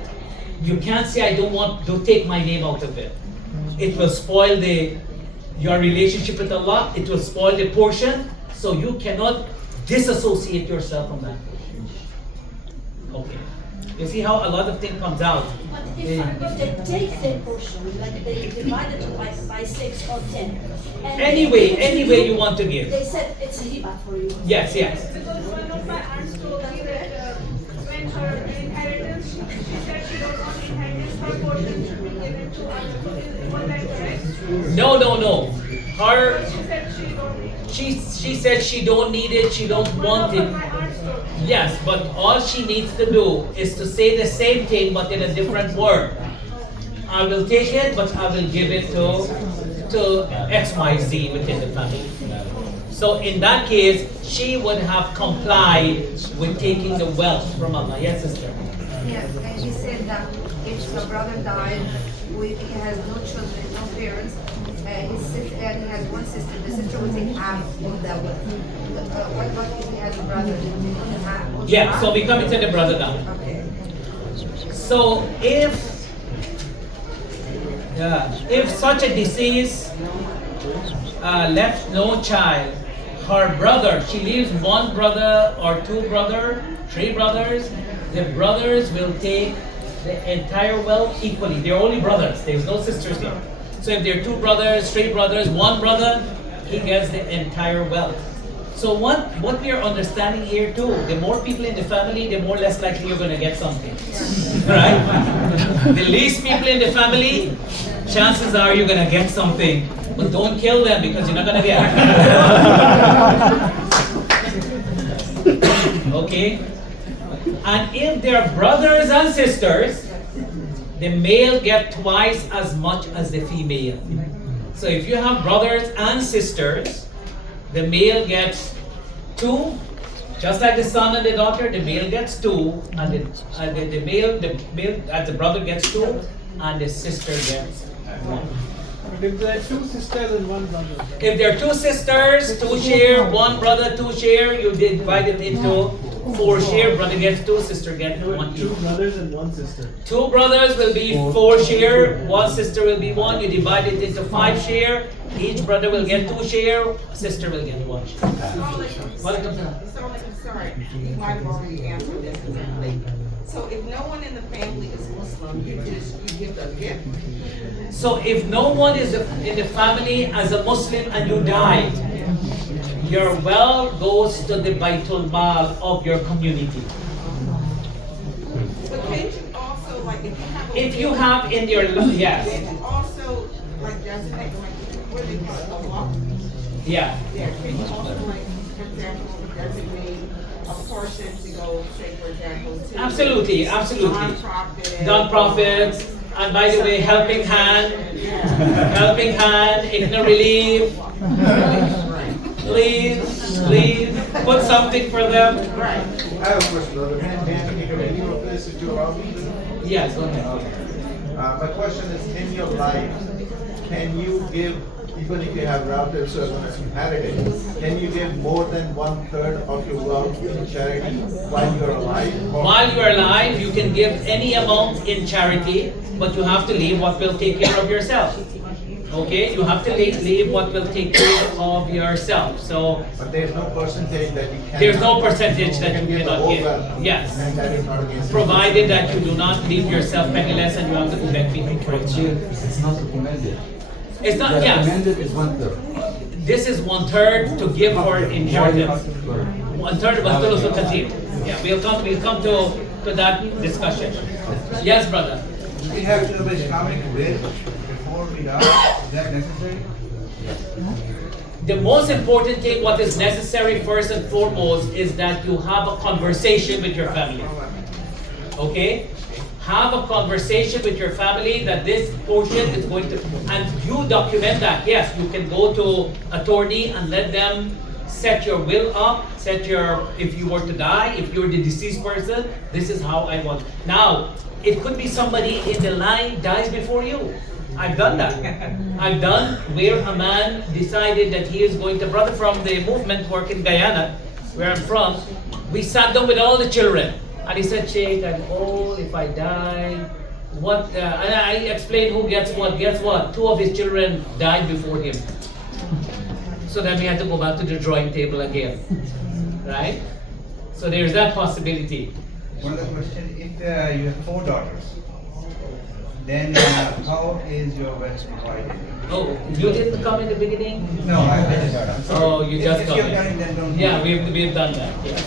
You can't say I don't want to take my name out of it. It will spoil your relationship with Allah. It will spoil the portion. So you cannot disassociate yourself from that. Okay. You see how a lot of things comes out. But if they take their portion, like they divide it by 6 or 10. Any way you want to give. They said it's a hiba for you. Yes, yes. Because one of my aunts told me that when her inheritance No. She said she don't need it, she don't want it. Yes, but all she needs to do is to say the same thing but in a different word. I will take it, but I will give it to XYZ within the family. So in that case, she would have complied with taking the wealth from Allah. Yes, sister? Yes, and he said that if the brother died, he has no children, no parents, his sister, and he has one sister, the sister will take half of that wealth. What about if he has a brother? Half? Yeah, so we come into the brother now. Okay. So if such a deceased left no child, her brother, she leaves one brother or two brothers, three brothers, the brothers will take the entire wealth equally. They're only brothers, there's no sisters here. So if there are two brothers, three brothers, one brother, he gets the entire wealth. So what we are understanding here too, the more people in the family, the more less likely you're going to get something. Right? The least people in the family, chances are you're going to get something. But don't kill them because you're not going to get it. Okay? And if they're brothers and sisters, the male get twice as much as the female. So if you have brothers and sisters, the male gets 2, just like the son and the daughter. The male gets 2, and the brother gets 2, and the sister gets 1. But if there are 2 sisters and 1 brother. If there are 2 sisters, 2 share, 1 brother, 2 share, you divide it into 4 share. Brother gets 2, sister gets 1 each. 2 brothers and 1 sister. 2 brothers will be 4 share, 1 sister will be 1. You divide it into 5 share. Each brother will get 2 share, sister will get 1 share. Sorry, you might have already answered this because I'm late. So if no one in the family is Muslim, you give a gift? So if no one is in the family as a Muslim and you died, your wealth goes to the Baitul Mal of your community. But can't you also, like, if you have in your, yes. Can't you also, like, designate, like, what do they call it, a law? Yeah. Yeah, can you also, like, for example, designate a portion to go, say, for example, to Absolutely. Non-profits, and by the way, helping hand, ICNA relief, please, put something for them. Right. I have a question, brother. Can you continue with this if you're around? Yes, go ahead. Okay. My question is, in your life, can you give, even if you have relatives who are going to inherit it, can you give more than 1/3 of your wealth in charity while you're alive? While you're alive, you can give any amount in charity, but you have to leave what will take care of yourself. Okay, you have to leave what will take care of yourself. So, but there's no percentage that you can. There's no percentage that you cannot give. Yes, and that is not against provided that you do not leave yourself penniless and you have to beg people for it. It's not recommended. It's not. The Yes. recommended is 1/3. This is 1/3 to give for inheritance. 1/3 was thuluthul kathir. Yeah, we'll come to that discussion. Yes, brother. We have to have Islamic will before we die. Is that necessary? The most important thing, what is necessary first and foremost, is that you have a conversation with your family. Okay? Have a conversation with your family that this portion is going to, and you document that. Yes, you can go to attorney and let them set your will up, if you were to die, if you're the deceased person, this is how I want. Now, it could be somebody in the line dies before you. I've done that. I've done where a man decided that he is going to, brother from the movement work in Guyana, where I'm from, we sat down with all the children. And he said, Sheikh, I'm old, if I die, what, and I explained who gets what. Guess what? 2 of his children died before him. So then we had to go back to the drawing table again, right? So there's that possibility. One other question, if you have 4 daughters, then how is your wealth provided? Oh, you didn't come in the beginning? No, I finished. Oh, you just if come you're in. done, then don't. Yeah, we've done that. Yeah.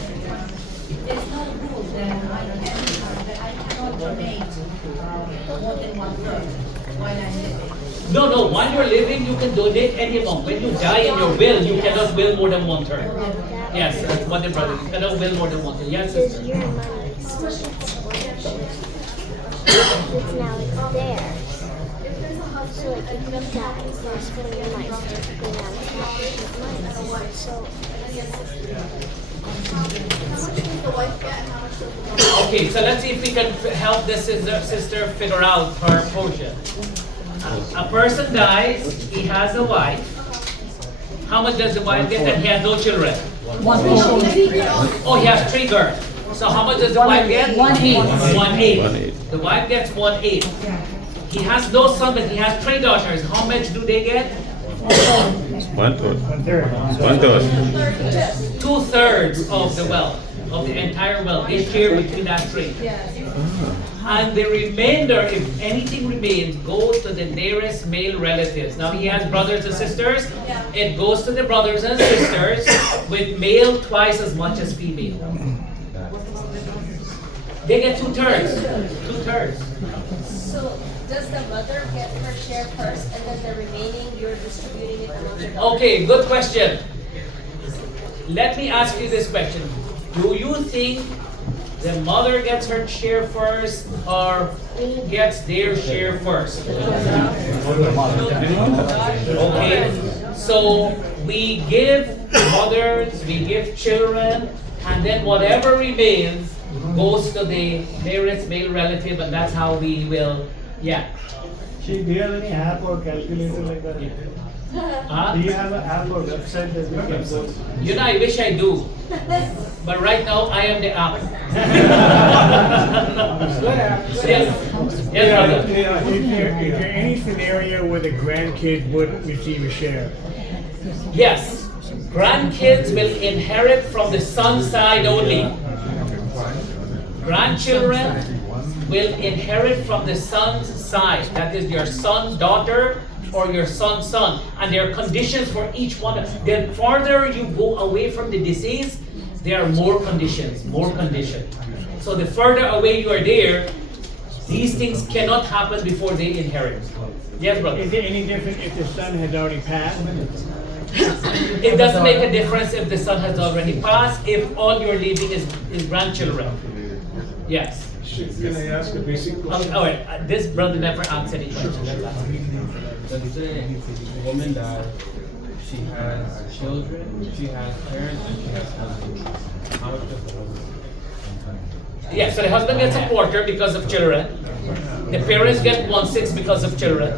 There's no rule that I cannot more than 1/3 while I'm living. No, while you're living, you can donate any amount. When you die in your will, you cannot will more than 1/3. Yes, that's what the brother. You cannot will more than 1/3. Yes, sister. Your money switches ownership. It's now it's theirs. So like if you die, there's for your life, basically now it's not your money. So Okay, so let's see if we can help this sister figure out her portion. A person dies, he has a wife. How much does the wife get? And he has no children. 1/8. Oh, he has 3 girls. So how much does the wife get? 1/8. 1/8. The wife gets 1/8. He has no son, but he has 3 daughters. How much do they get? 1/3. 1/3. 2/3 of the wealth, of the entire wealth. They share between that 3. And the remainder, if anything remains, goes to the nearest male relatives. Now he has brothers and sisters. It goes to the brothers and sisters with male twice as much as female. They get 2/3. 2/3. So does the mother get her share first and then the remaining you're distributing it among the daughters? Okay, good question. Let me ask you this question. Do you think the mother gets her share first or who gets their share first? Okay, so we give mothers, we give children, and then whatever remains goes to the nearest male relative, and that's how we will, yeah. Do you have any app or calculator like that? Huh? Do you have an app or website that we can go to? You know, I wish I do. But right now, I am the app. Yes, brother. Is there any scenario where the grandkid would receive a share? Yes. Grandkids will inherit from the son's side only. Grandchildren will inherit from the son's side. That is your son, daughter, or your son's son. And there are conditions for each one. The farther you go away from the deceased, there are more conditions, So the further away you are there, these things cannot happen before they inherit. Yes, brother? Is it any different if the son has already passed? It doesn't make a difference if the son has already passed, if all you're leaving is grandchildren. Yes. Can I ask a basic question? All right, this brother never answered any question. Let's say a woman dies, she has children, she has parents, and she has husband. How much does the husband? Yeah, so the husband gets a quarter because of children. The parents get 1/6 because of children.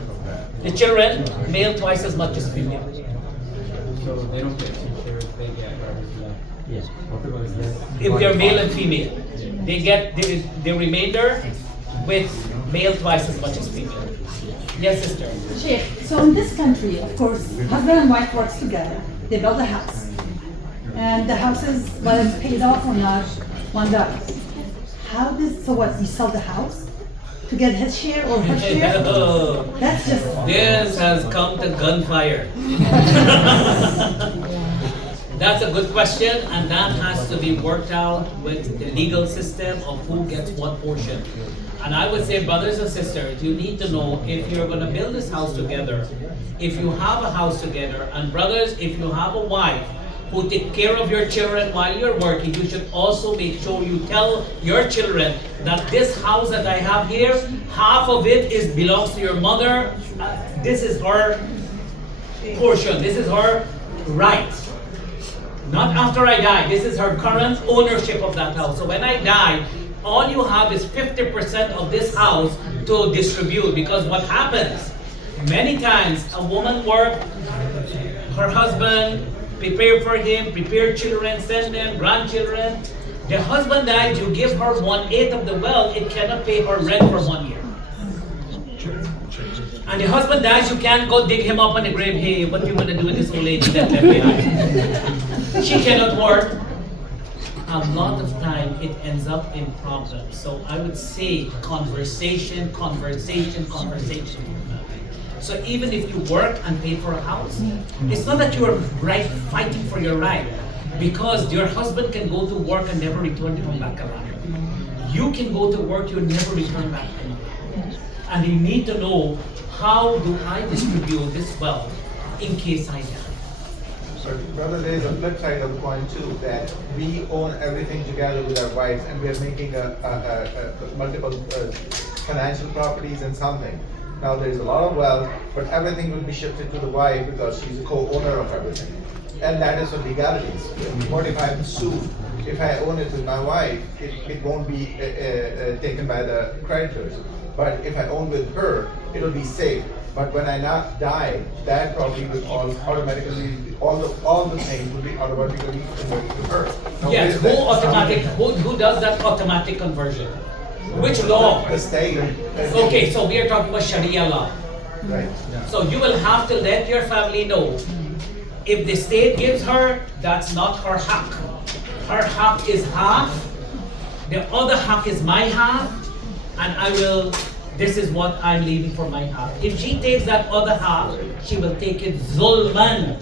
The children, male twice as much as female. So they don't get 2 shares, they get whatever's left. Yes. If they're male and female, they get the remainder with male twice as much as female. Yes, sister. Sheikh, so in this country, of course, husband and wife works together. They build a house. And the house is, whether it's paid off or not, one dies. So what, you sell the house to get his share or her share? No. That's just... This has come to gunfire. That's a good question, and that has to be worked out with the legal system of who gets what portion. And I would say, brothers and sisters, you need to know if you're going to build this house together, if you have a house together, and brothers, if you have a wife who take care of your children while you're working, you should also make sure you tell your children that this house that I have here, half of it belongs to your mother. This is her portion. This is her right. Not after I die. This is her current ownership of that house. So when I die, all you have is 50% of this house to distribute. Because what happens, many times a woman works, her husband prepare for him, prepare children, send them, grandchildren. The husband dies, you give her 1/8 of the wealth, it cannot pay her rent for 1 year. And the husband dies, you can't go dig him up on the grave, hey, what you gonna do with this old lady that left behind? She cannot work. A lot of time it ends up in problems. So I would say conversation. So even if you work and pay for a house, it's not that you're fighting for your right, because your husband can go to work and never return to come back alive. You can go to work, you'll never return back alive. And you need to know, how do I distribute this wealth in case I die? But brother, there is a flip side of the coin too, that we own everything together with our wives, and we are making multiple financial properties and something. Now there is a lot of wealth, but everything will be shifted to the wife because she's a co-owner of everything. And that is for legalities. What if I'm sued? If I own it with my wife, it won't be taken by the creditors. But if I own with her, it'll be safe. But when I not die, that property will automatically, all the things will be automatically converted to her. Now, Yes, who does that automatic conversion? Which law? The state. Okay, so we are talking about Sharia law. Right. So you will have to let your family know, if the state gives her, that's not her haq. Her haq is half, the other haq is my half, and this is what I'm leaving for my half. If she takes that other half, she will take it zulman,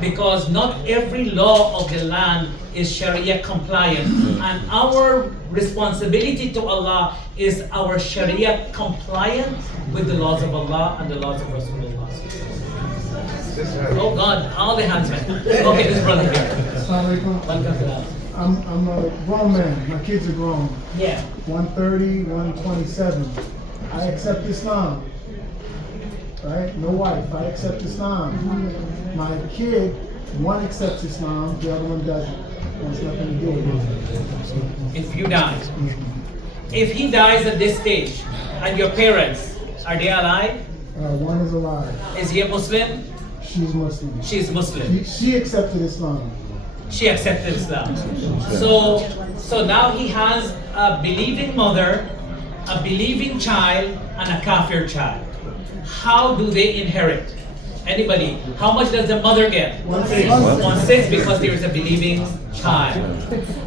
because not every law of the land is Sharia compliant, and our responsibility to Allah is our Sharia compliant with the laws of Allah and the laws of Rasulullah. Oh God, all the hands went. Okay, this brother here. Welcome. I'm a grown man. My kids are grown. Yeah. 130, 127. I accept Islam. Right? No wife. I accept Islam. My kid, one accepts Islam, the other one doesn't. That's nothing to do with it. If you die. If he dies at this stage, and your parents, are they alive? One is alive. Is he a Muslim? She's Muslim. She's Muslim. She accepted Islam. She accepted Islam. So now he has a believing mother, a believing child, and a kafir child. How do they inherit? Anybody? How much does the mother get? 1/6 because there is a believing child.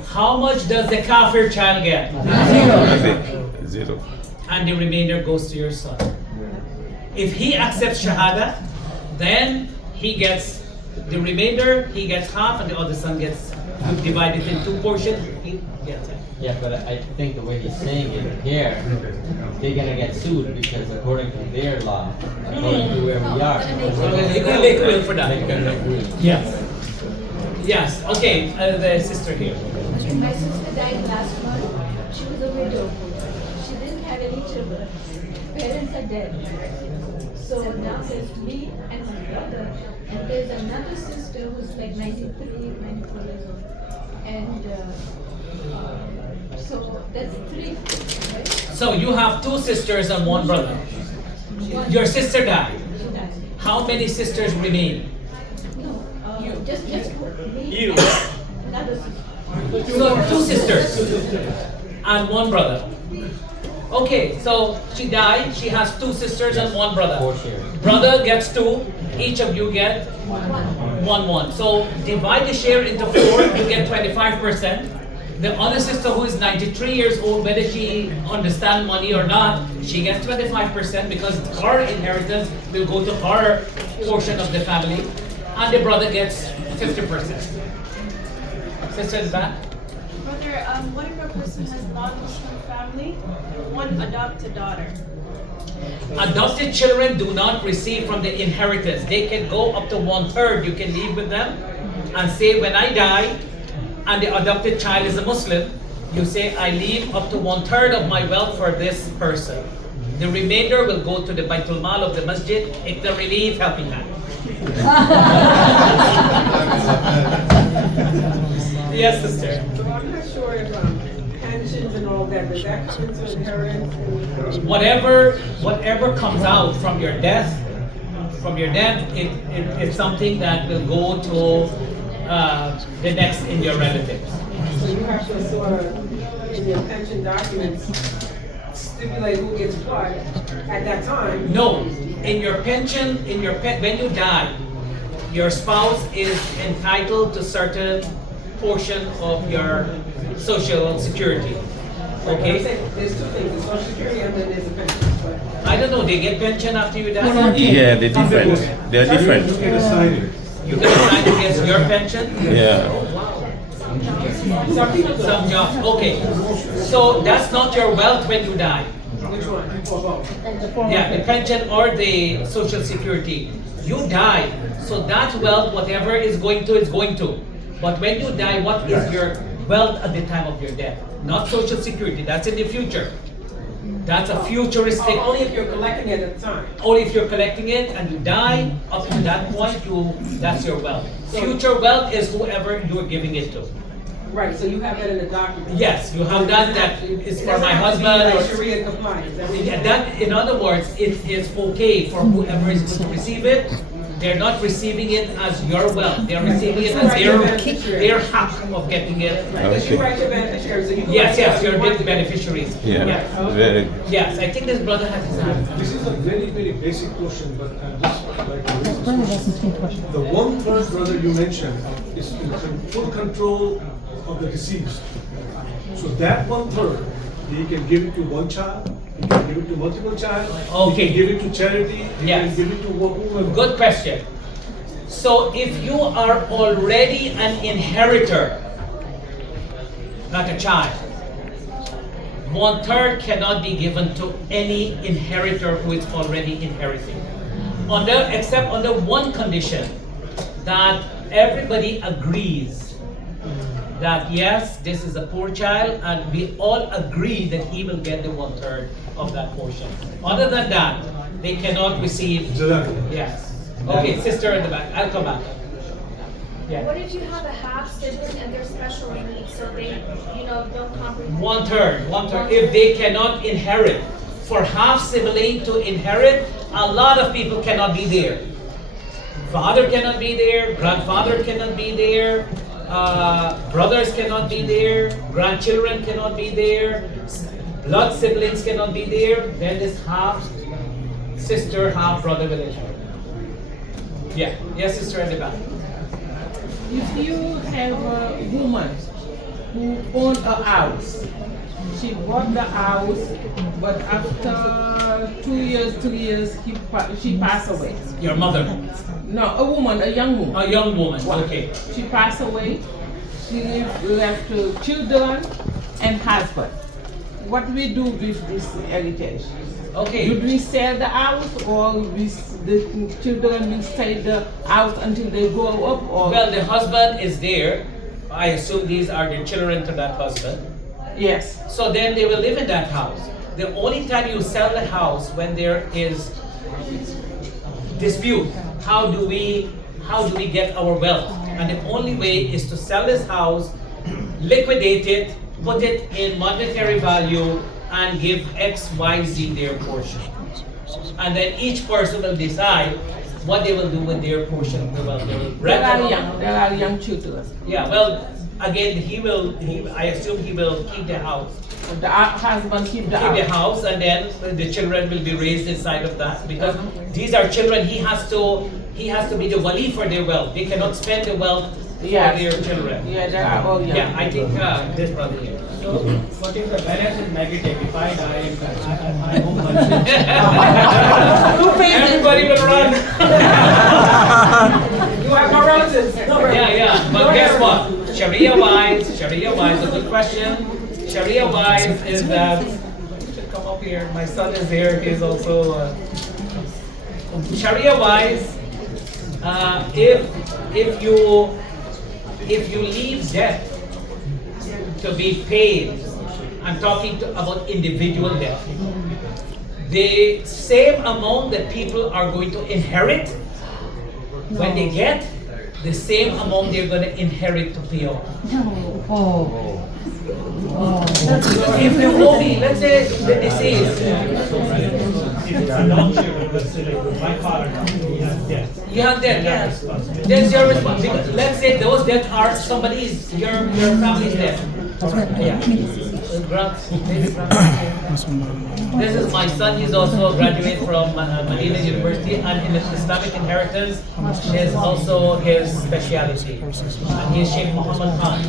How much does the kafir child get? Zero. And the remainder goes to your son. If he accepts Shahada, then he gets the remainder, he gets half, and the other son gets divided in two portions. He gets it. Yeah, but I think the way he's saying it here, they're gonna get sued because according to their law, according to where we are, They're gonna make will for that. they're gonna make will. Yes. Yes. Okay. The sister here. My sister died last month. She was a widow. She didn't have any children. Parents are dead. So now there's me and my brother, and there's another sister who's like 93, 94 years old. And so that's 3, right? So you have 2 sisters and 1 brother. Your sister died. She died. How many sisters remain? No, just me You. and another sister. So 2 sisters and 1 brother. Okay, so she died. She has 2 sisters and 1 brother. Brother gets 2. Each of you get 1. So divide the share into 4. You get 25%. The other sister, who is 93 years old, whether she understands money or not, she gets 25% because her inheritance will go to her portion of the family, and the brother gets 50%. Sister in the back. Brother, what if a person has non-Muslim family, one adopted daughter? Adopted children do not receive from the inheritance. They can go up to 1/3. You can leave with them and say, when I die and the adopted child is a Muslim, you say, I leave up to 1/3 of my wealth for this person. The remainder will go to the Baitul Mal of the masjid, if the relief helping hand. Yes, sister. So I'm not sure if pensions and all that, does that come into inheritance? Whatever comes out from your death, it's something that will go to the next in your relatives. So you have to sort of, in your pension documents, stipulate who gets what at that time? No, in your pension, when you die, your spouse is entitled to certain portion of your social security. Okay? There's 2 things, there's social security and then there's a pension. But I don't know, they get pension after you die? Yeah, they're different. They're different. You can decide who gets your pension? Yeah. Some jobs. Okay. So that's not your wealth when you die. Which one? Or both? Yeah, the pension or the social security. You die, so that wealth, whatever is going to, is going to. But when you die, what is your wealth at the time of your death? Not social security, that's in the future. That's a futuristic. Only if you're collecting it at the time. Only if you're collecting it and you die, up to that point, that's your wealth. Future wealth is whoever you're giving it to. Right, so you have that in the document. Yes, you have that is for my husband. Like Sharia compliance. Yeah, that, in other words, it is okay for whoever is going to receive it. They're not receiving it as your wealth. They're receiving it as their hak of getting it. Because you write your beneficiaries. So you Yes, your beneficiaries. Yeah, Yes. very. Yes, I think this brother has his hand. This is a very, very basic question, but I'm just like to raise this question. The 1/3 brother you mentioned is in full control of the deceased. So that 1/3, he can give it to one child, he can give it to multiple child, Okay. he can give it to charity, he Yes. can give it to whoever. Good question. So if you are already an inheritor, like a child, 1/3 cannot be given to any inheritor who is already inheriting. Except under one condition, that everybody agrees that yes, this is a poor child, and we all agree that he will get the 1/3 of that portion. Other than that, they cannot receive. Yes. Okay, sister in the back. I'll come back. Yeah. What if you have a half sibling and they're special needs, so they, don't comprehend? 1/3. If they cannot inherit, for half sibling to inherit, a lot of people cannot be there. Father cannot be there, grandfather cannot be there, brothers cannot be there, grandchildren cannot be there, blood siblings cannot be there. Then this half sister, half brother will inherit. Yeah. Yes, sister in the back. If you have a woman who owns a house, she bought the house, but after 2 years, 3 years, she passed away. Your mother? No, a woman, a young woman. A young woman, okay. She passed away. She left children and husband. What we do with this heritage? Okay. Should we sell the house, or the children will stay the house until they grow up? Or Well, the husband is there. I assume these are the children to that husband. Yes. So then they will live in that house. The only time you sell the house when there is dispute. How do we get our wealth? And the only way is to sell this house, liquidate it, put it in monetary value, and give X, Y, Z their portion. And then each person will decide what they will do with their portion of the wealth. They will rent it out. There are young children. Yeah, well, again, I assume he will keep the house. The husband keep the house. And then the children will be raised inside of that, because these are children. He has to be the wali for their wealth. They cannot spend the wealth for their children. Yeah, they are all young. Yeah, I think this brother here. So, what if the balance is negative? If I die, I home Everybody will run. You have no relatives. Yeah. But guess what? Sharia-wise, a good question. Sharia-wise is that, you should come up here. My son is here. He's also. Sharia-wise, if you leave debt to be paid, I'm talking about individual debt. The same amount that people are going to inherit, when they get, the same amount they're going to inherit to pay off. If the movie, let's say the deceased, my father, he has debt. You have debt, yes. That's your responsibility. Let's say those debts are somebody's, your family's debt. Yeah. This is my son. He's also a graduate from Islamic University, and in Islamic inheritance is also his specialty. And he's Sheikh Muhammad Khan.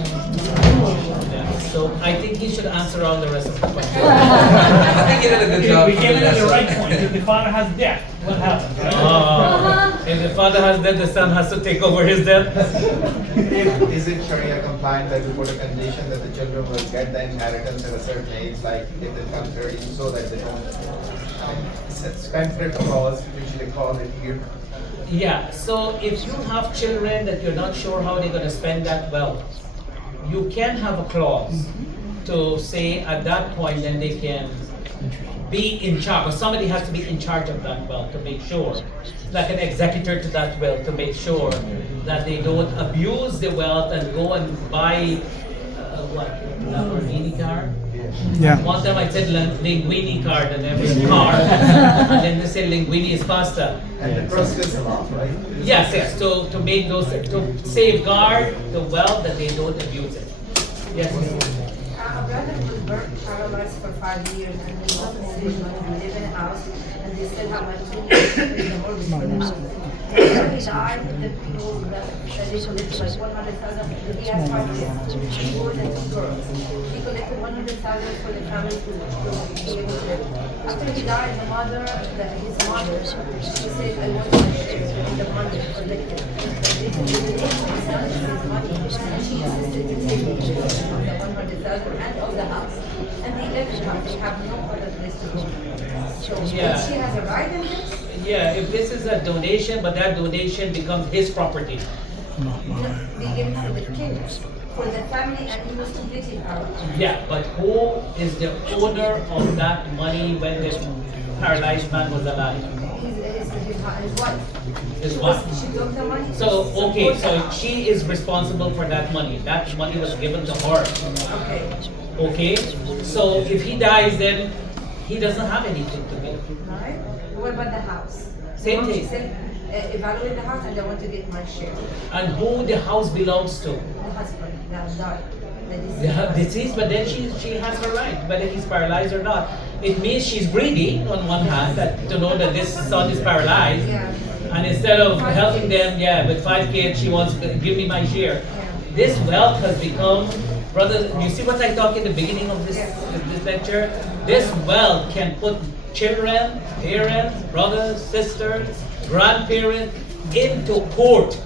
Yeah. So I think he should answer all the rest of the questions. I think he did a good job. We came in at the right point. If the father has debt, what happens? If the father has debt, the son has to take over his debt. Is it Sharia compliant that we put a condition that the children will get the inheritance at a certain age, like if they come 30, so that they don't spendthrift clause, which they call it here? Yeah, so if you have children that you're not sure how they're going to spend that wealth, you can have a clause to say at that point then they can be in charge, or somebody has to be in charge of that wealth to make sure, like an executor to that wealth, to make sure that they don't abuse the wealth and go and buy Lamborghini car. Yeah. One time I said linguini card and every car, and then they said linguini is pasta. And the trust is a lot, right? Yes, yes. To make those, to safeguard the wealth that they don't abuse it. Yes. A brother was paralyzed for 5 years, and he lost his money to live in a house, and they still have like 2 years to pay the mortgage for the house. When he died, the people that they collected like 100,000. He has 5 kids, 2 boys and 2 girls. He collected 100,000 for the family to be able to live. After he died, his mother, she said, I want my share in the money collected. This is the his money, and she insisted to take the 100,000 and of the house. And the extra, they have no other place to go. So Yeah. she has a right in this. Yeah, if this is a donation, but that donation becomes his property. They gave it for the kids, for the family, and he was completely paralyzed. Yeah, but who is the owner of that money when this paralyzed man was alive? His wife. His wife. She took the money. So, okay, so she is responsible for that money. That money was given to her. Okay. Okay? So if he dies, then he doesn't have anything to give. Alright. What about the house? Same thing. She said, evaluate the house and I want to get my share. And who the house belongs to? The husband that died. The deceased, but then she has her right, whether he's paralyzed or not. It means she's greedy on one hand, that to know that this son is paralyzed, and instead of helping them, with 5 kids, she wants to give me my share. This wealth has become, brothers. You see what I talked in the beginning of this lecture. This wealth can put children, parents, brothers, sisters, grandparents into court.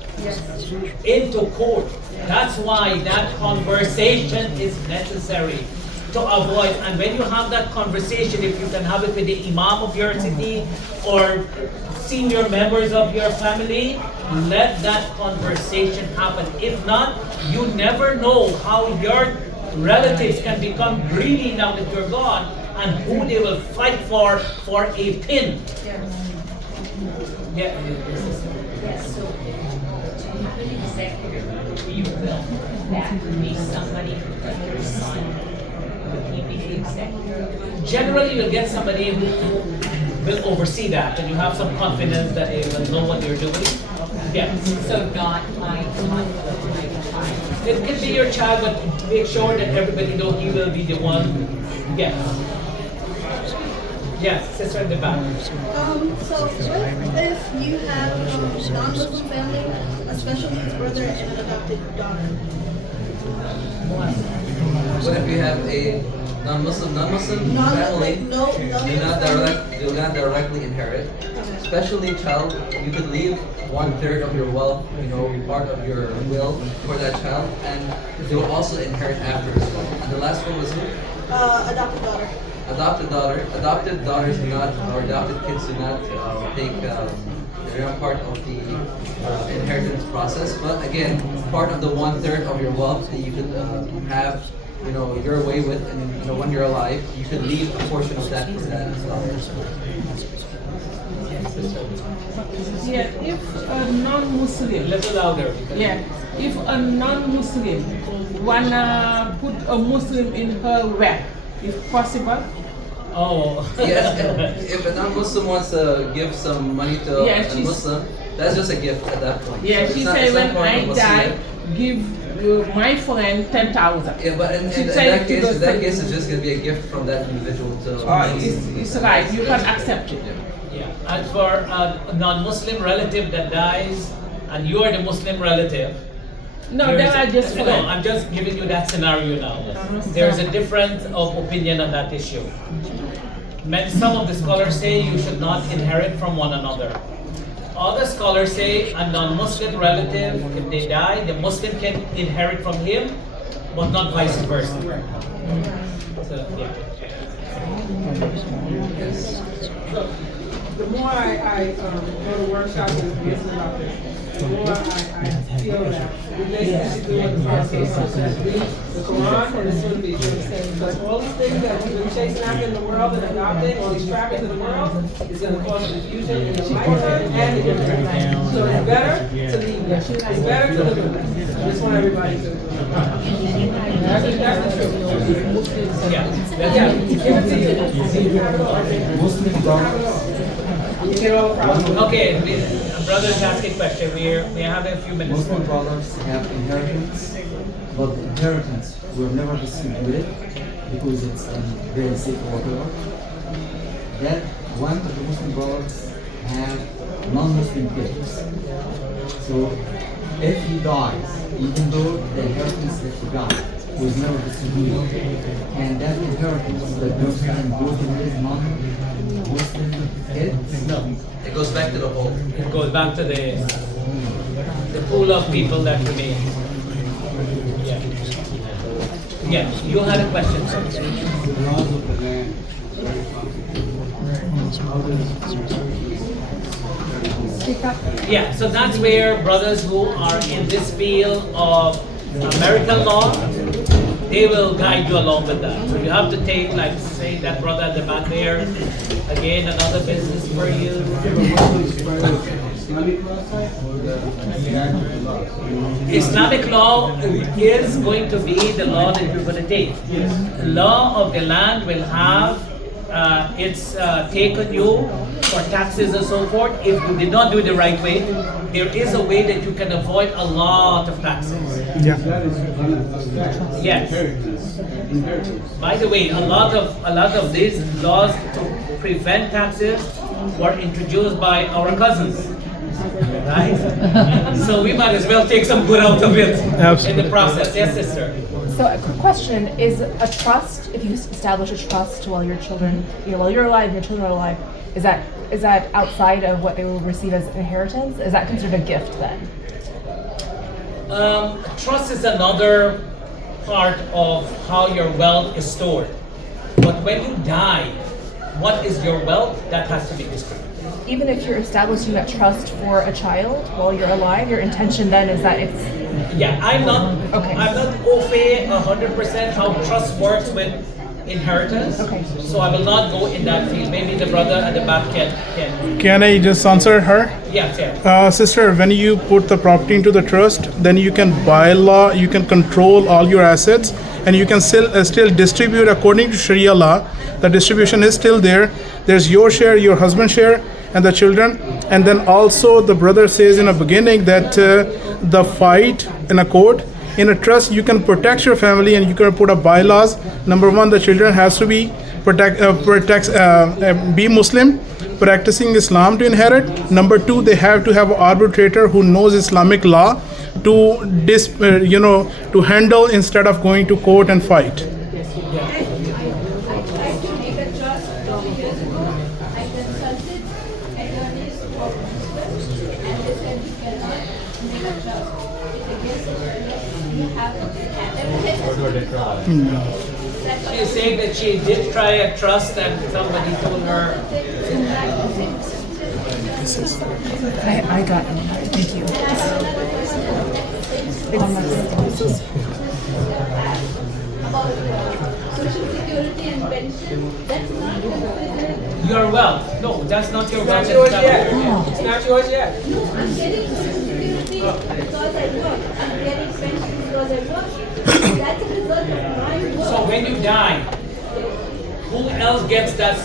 Into court. That's why that conversation is necessary to avoid. And when you have that conversation, if you can have it with the imam of your city or senior members of your family, let that conversation happen. If not, you never know how your relatives can become greedy now that you're gone, and who they will fight for a pin. Yes, so executive, you will, that would be somebody like your son, would he be the executor? Generally, you'll get somebody who will oversee that, and you have some confidence that they will know what they're doing. Yes. So not my child. It can be your child, but make sure that everybody knows he will be the one. Yes. Yes, sister in the back. So what if you have a non-Muslim family, a special needs brother, and an adopted daughter? What if you have a non-Muslim family do not directly inherit? Special need child, you could leave 1/3 of your wealth, part of your will for that child, and they will also inherit after as well. And the last one was who? Adopted daughter. Adopted daughters do not, or adopted kids do not take, they're not part of the inheritance process. But again, part of the 1/3 of your wealth that you could have, your way with, and when you're alive, you could leave a portion of that for that as well. Yeah, if a non-Muslim, little louder. Yeah, if a non-Muslim wanna put a Muslim in her wealth, if possible. Oh. Yes, if a non-Muslim wants to give some money to a Muslim, that's just a gift at that point. Yeah, so she said when I die, give my friend 10,000. Yeah, but in that case, it's just going to be a gift from that individual to. It's right. You can accept it. Yeah. And for a non-Muslim relative that dies, and you are the Muslim relative. No, they are just friends. No, I'm just giving you that scenario now. There's a difference of opinion on that issue. Some of the scholars say you should not inherit from one another. other scholars say a non-Muslim relative, if they die, the Muslim can inherit from him, but not vice versa. So, yeah. The more I go to workshops and listen about this, the more I feel that we basically do what the Prophet says, read the Quran and the Sunnah, you understand? Because all these things that we've been chasing after in the world and adopting, all these trappings in the world, is going to cause confusion in your lifetime and in your lifetime. So it's better to leave that. It's better to live with that. I just want everybody to. That's the truth. Yeah, give it to you. Muslim brothers. Okay, brothers ask a question. We have a few minutes. Muslim brothers have inheritance, but the inheritance will never be split because it's very sick or whatever. That one of the Muslim brothers have non-Muslim kids. So if he dies, even though the inheritance that he got was never distributed, and that inheritance that goes and goes to his non-Muslim kids? No. It goes back to the whole. It goes back to the pool of people that remain. Yeah. Yeah, you had a question, sir. The laws of the land is very complicated. Yeah, so that's where brothers who are in this field of American law, they will guide you along with that. So you have to take, like, say, that brother at the back there, again, another business for you. Islamic law is going to be the law that you're going to take. The law of the land will have its take on you for taxes and so forth. If you did not do it the right way, there is a way that you can avoid a lot of taxes. Yeah. Yes. By the way, a lot of these laws to prevent taxes were introduced by our cousins. Right? So we might as well take some good out of it in the process. Yes, sister. So a quick question, is a trust, if you establish a trust while your children, while you're alive and your children are alive, is that outside of what they will receive as inheritance? Is that considered a gift then? Trust is another part of how your wealth is stored. But when you die, what is your wealth? That has to be distributed. Even if you're establishing that trust for a child while you're alive, your intention then is that it's... Yeah, I'm not au fait 100% how trust works with inheritance. Okay. So I will not go in that field. Maybe the brother at the back can. Can I just answer her? Yes, yeah. Sister, when you put the property into the trust, then you can by law, you can control all your assets, and you can still distribute according to Sharia law. The distribution is still there. There's your share, your husband's share, and the children. And then also the brother says in the beginning that the fight in a court, in a trust, you can protect your family and you can put up bylaws. Number one, the children has to be be Muslim, practicing Islam to inherit. Number two, they have to have an arbitrator who knows Islamic law to handle instead of going to court and fight. She is saying that she did try a trust and somebody told her. I got it. Thank you. Social security and pension, that's not considered. Your wealth. No, that's not your wealth. It's not yours yet. It's not yours yet. No, I'm getting social security because I work. I'm getting pension because I work. That's a result of my work. So when you die, who else gets that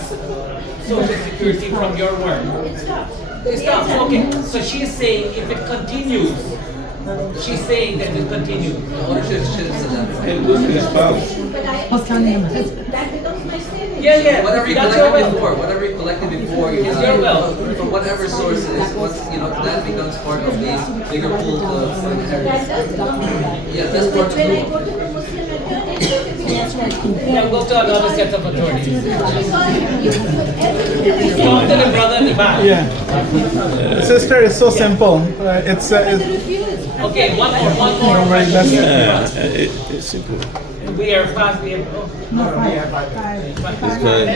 social security from your work? It stops. It stops. Okay. So she's saying if it continues, she's saying that it continues. Ownership shifts to them. It loses the spouse. That becomes my savings. Yeah. Whatever you collected before, you from whatever sources, that becomes part of the bigger pool of inheritance. Yeah, that's part of the When I go to the Muslim attorney, Yeah, go to another set of authorities. because everything Talk to the brother in the back. Yeah. Sister, it's so simple. It's Okay, one more. Don't worry, that's It's simple. We are fast. We are. It's good.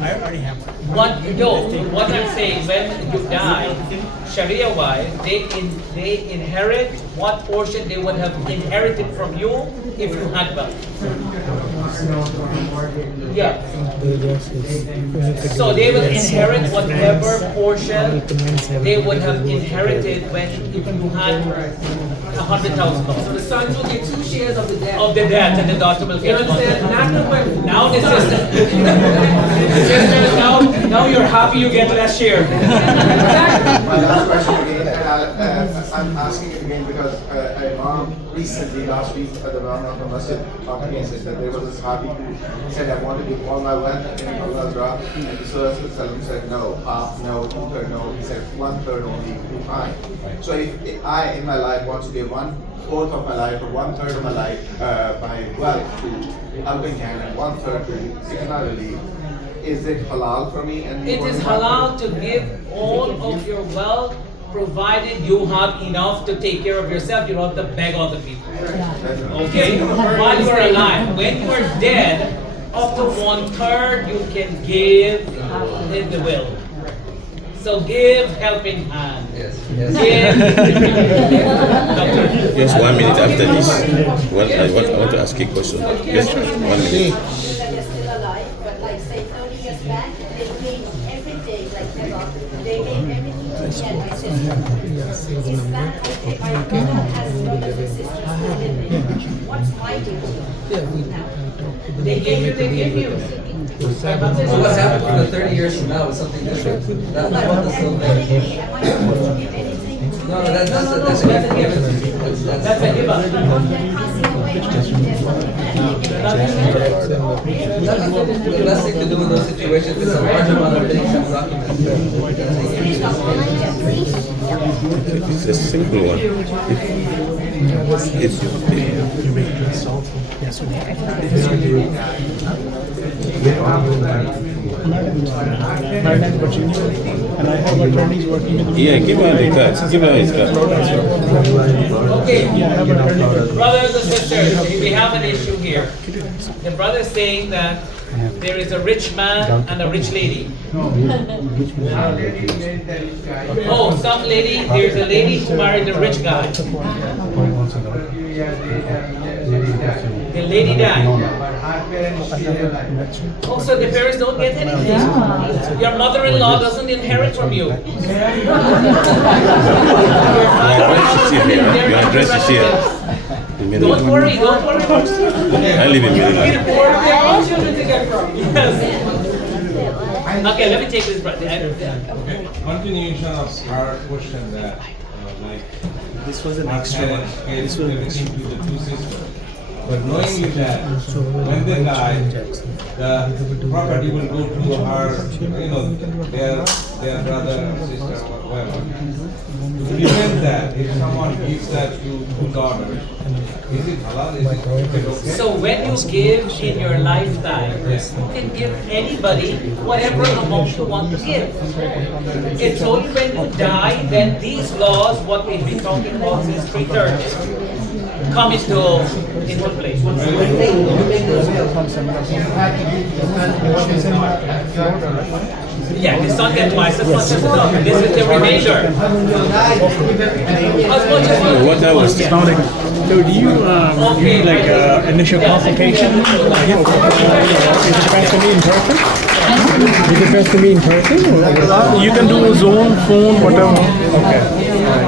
I already have one. What I'm saying, when you die, Sharia wise, they inherit what portion they would have inherited from you if you had wealth. Yeah. So they will inherit whatever portion they would have inherited when if you had $100,000. So the sons will get 2 shares of the debt. Of the debt, and the daughter will get one. Not the women. Now the sister. Sisters, now you're happy you get less share. My last question again, and I'm asking it again because Imam recently, last week, at the round of the masjid, talked against it, that there was a Sahabi who said, I want to give all my wealth in Allah's wrath, and the Surah said, no, half, no, 2/3, no. He said, 1/3 only, fine. So if I, in my life, want to give 1/4 of my life or 1/3 of my life, my wealth to helping hand and 1/3 to ICNA relief, is it halal for me? And it is halal to give all of your wealth, provided you have enough to take care of yourself. You don't have to beg other people. Okay? While you are alive. When you are dead, up to 1/3 you can give in the will. So give helping hand. Yes. Just 1 minute after this. I want to ask you a question. Just 1 minute. That is still alive, but like say 30 years back, they gave everything, like they gave everything to me and my sister. Is that okay? My brother has brothers and sisters who live in. What's my duty now? They give you. So what happened for the 30 years from now is something different. That one is still there. Am I supposed to give anything to No, that's a given to you. That's a given. The best thing to do in those situations is a large amount of things and documents. It's a simple one. It's and I have attorneys working with me. Yeah, give her the card. Give her his card. Okay. Brothers and sisters, we have an issue here. The brother is saying that there is a rich man and a rich lady. Oh, some lady, there's a lady who married a rich guy. The lady died. Oh, so the parents don't get anything? Your mother-in-law doesn't inherit from you. Your address is here. Don't worry. I live in Maryland. Okay, let me take this, brother. Okay. Continuation of our question that, like, This was an our extra one. parents gave everything to the 2 sisters. But knowing that when they die, the property will go to her, their brother or sister or whoever. To prevent that, if someone gives that to 2 daughters, is it halal? Is it okay? So when you give in your lifetime, you can give anybody whatever amount you want to give. It's only when you die that these laws, what we've been talking about since 3/3, come into place. Yeah, the son gets twice as much as the daughter. This is the remainder. As much as What that was? So do you need like initial consultation? Is it best to meet in person? Is it best to meet in person? You can do Zoom, phone, whatever. Okay.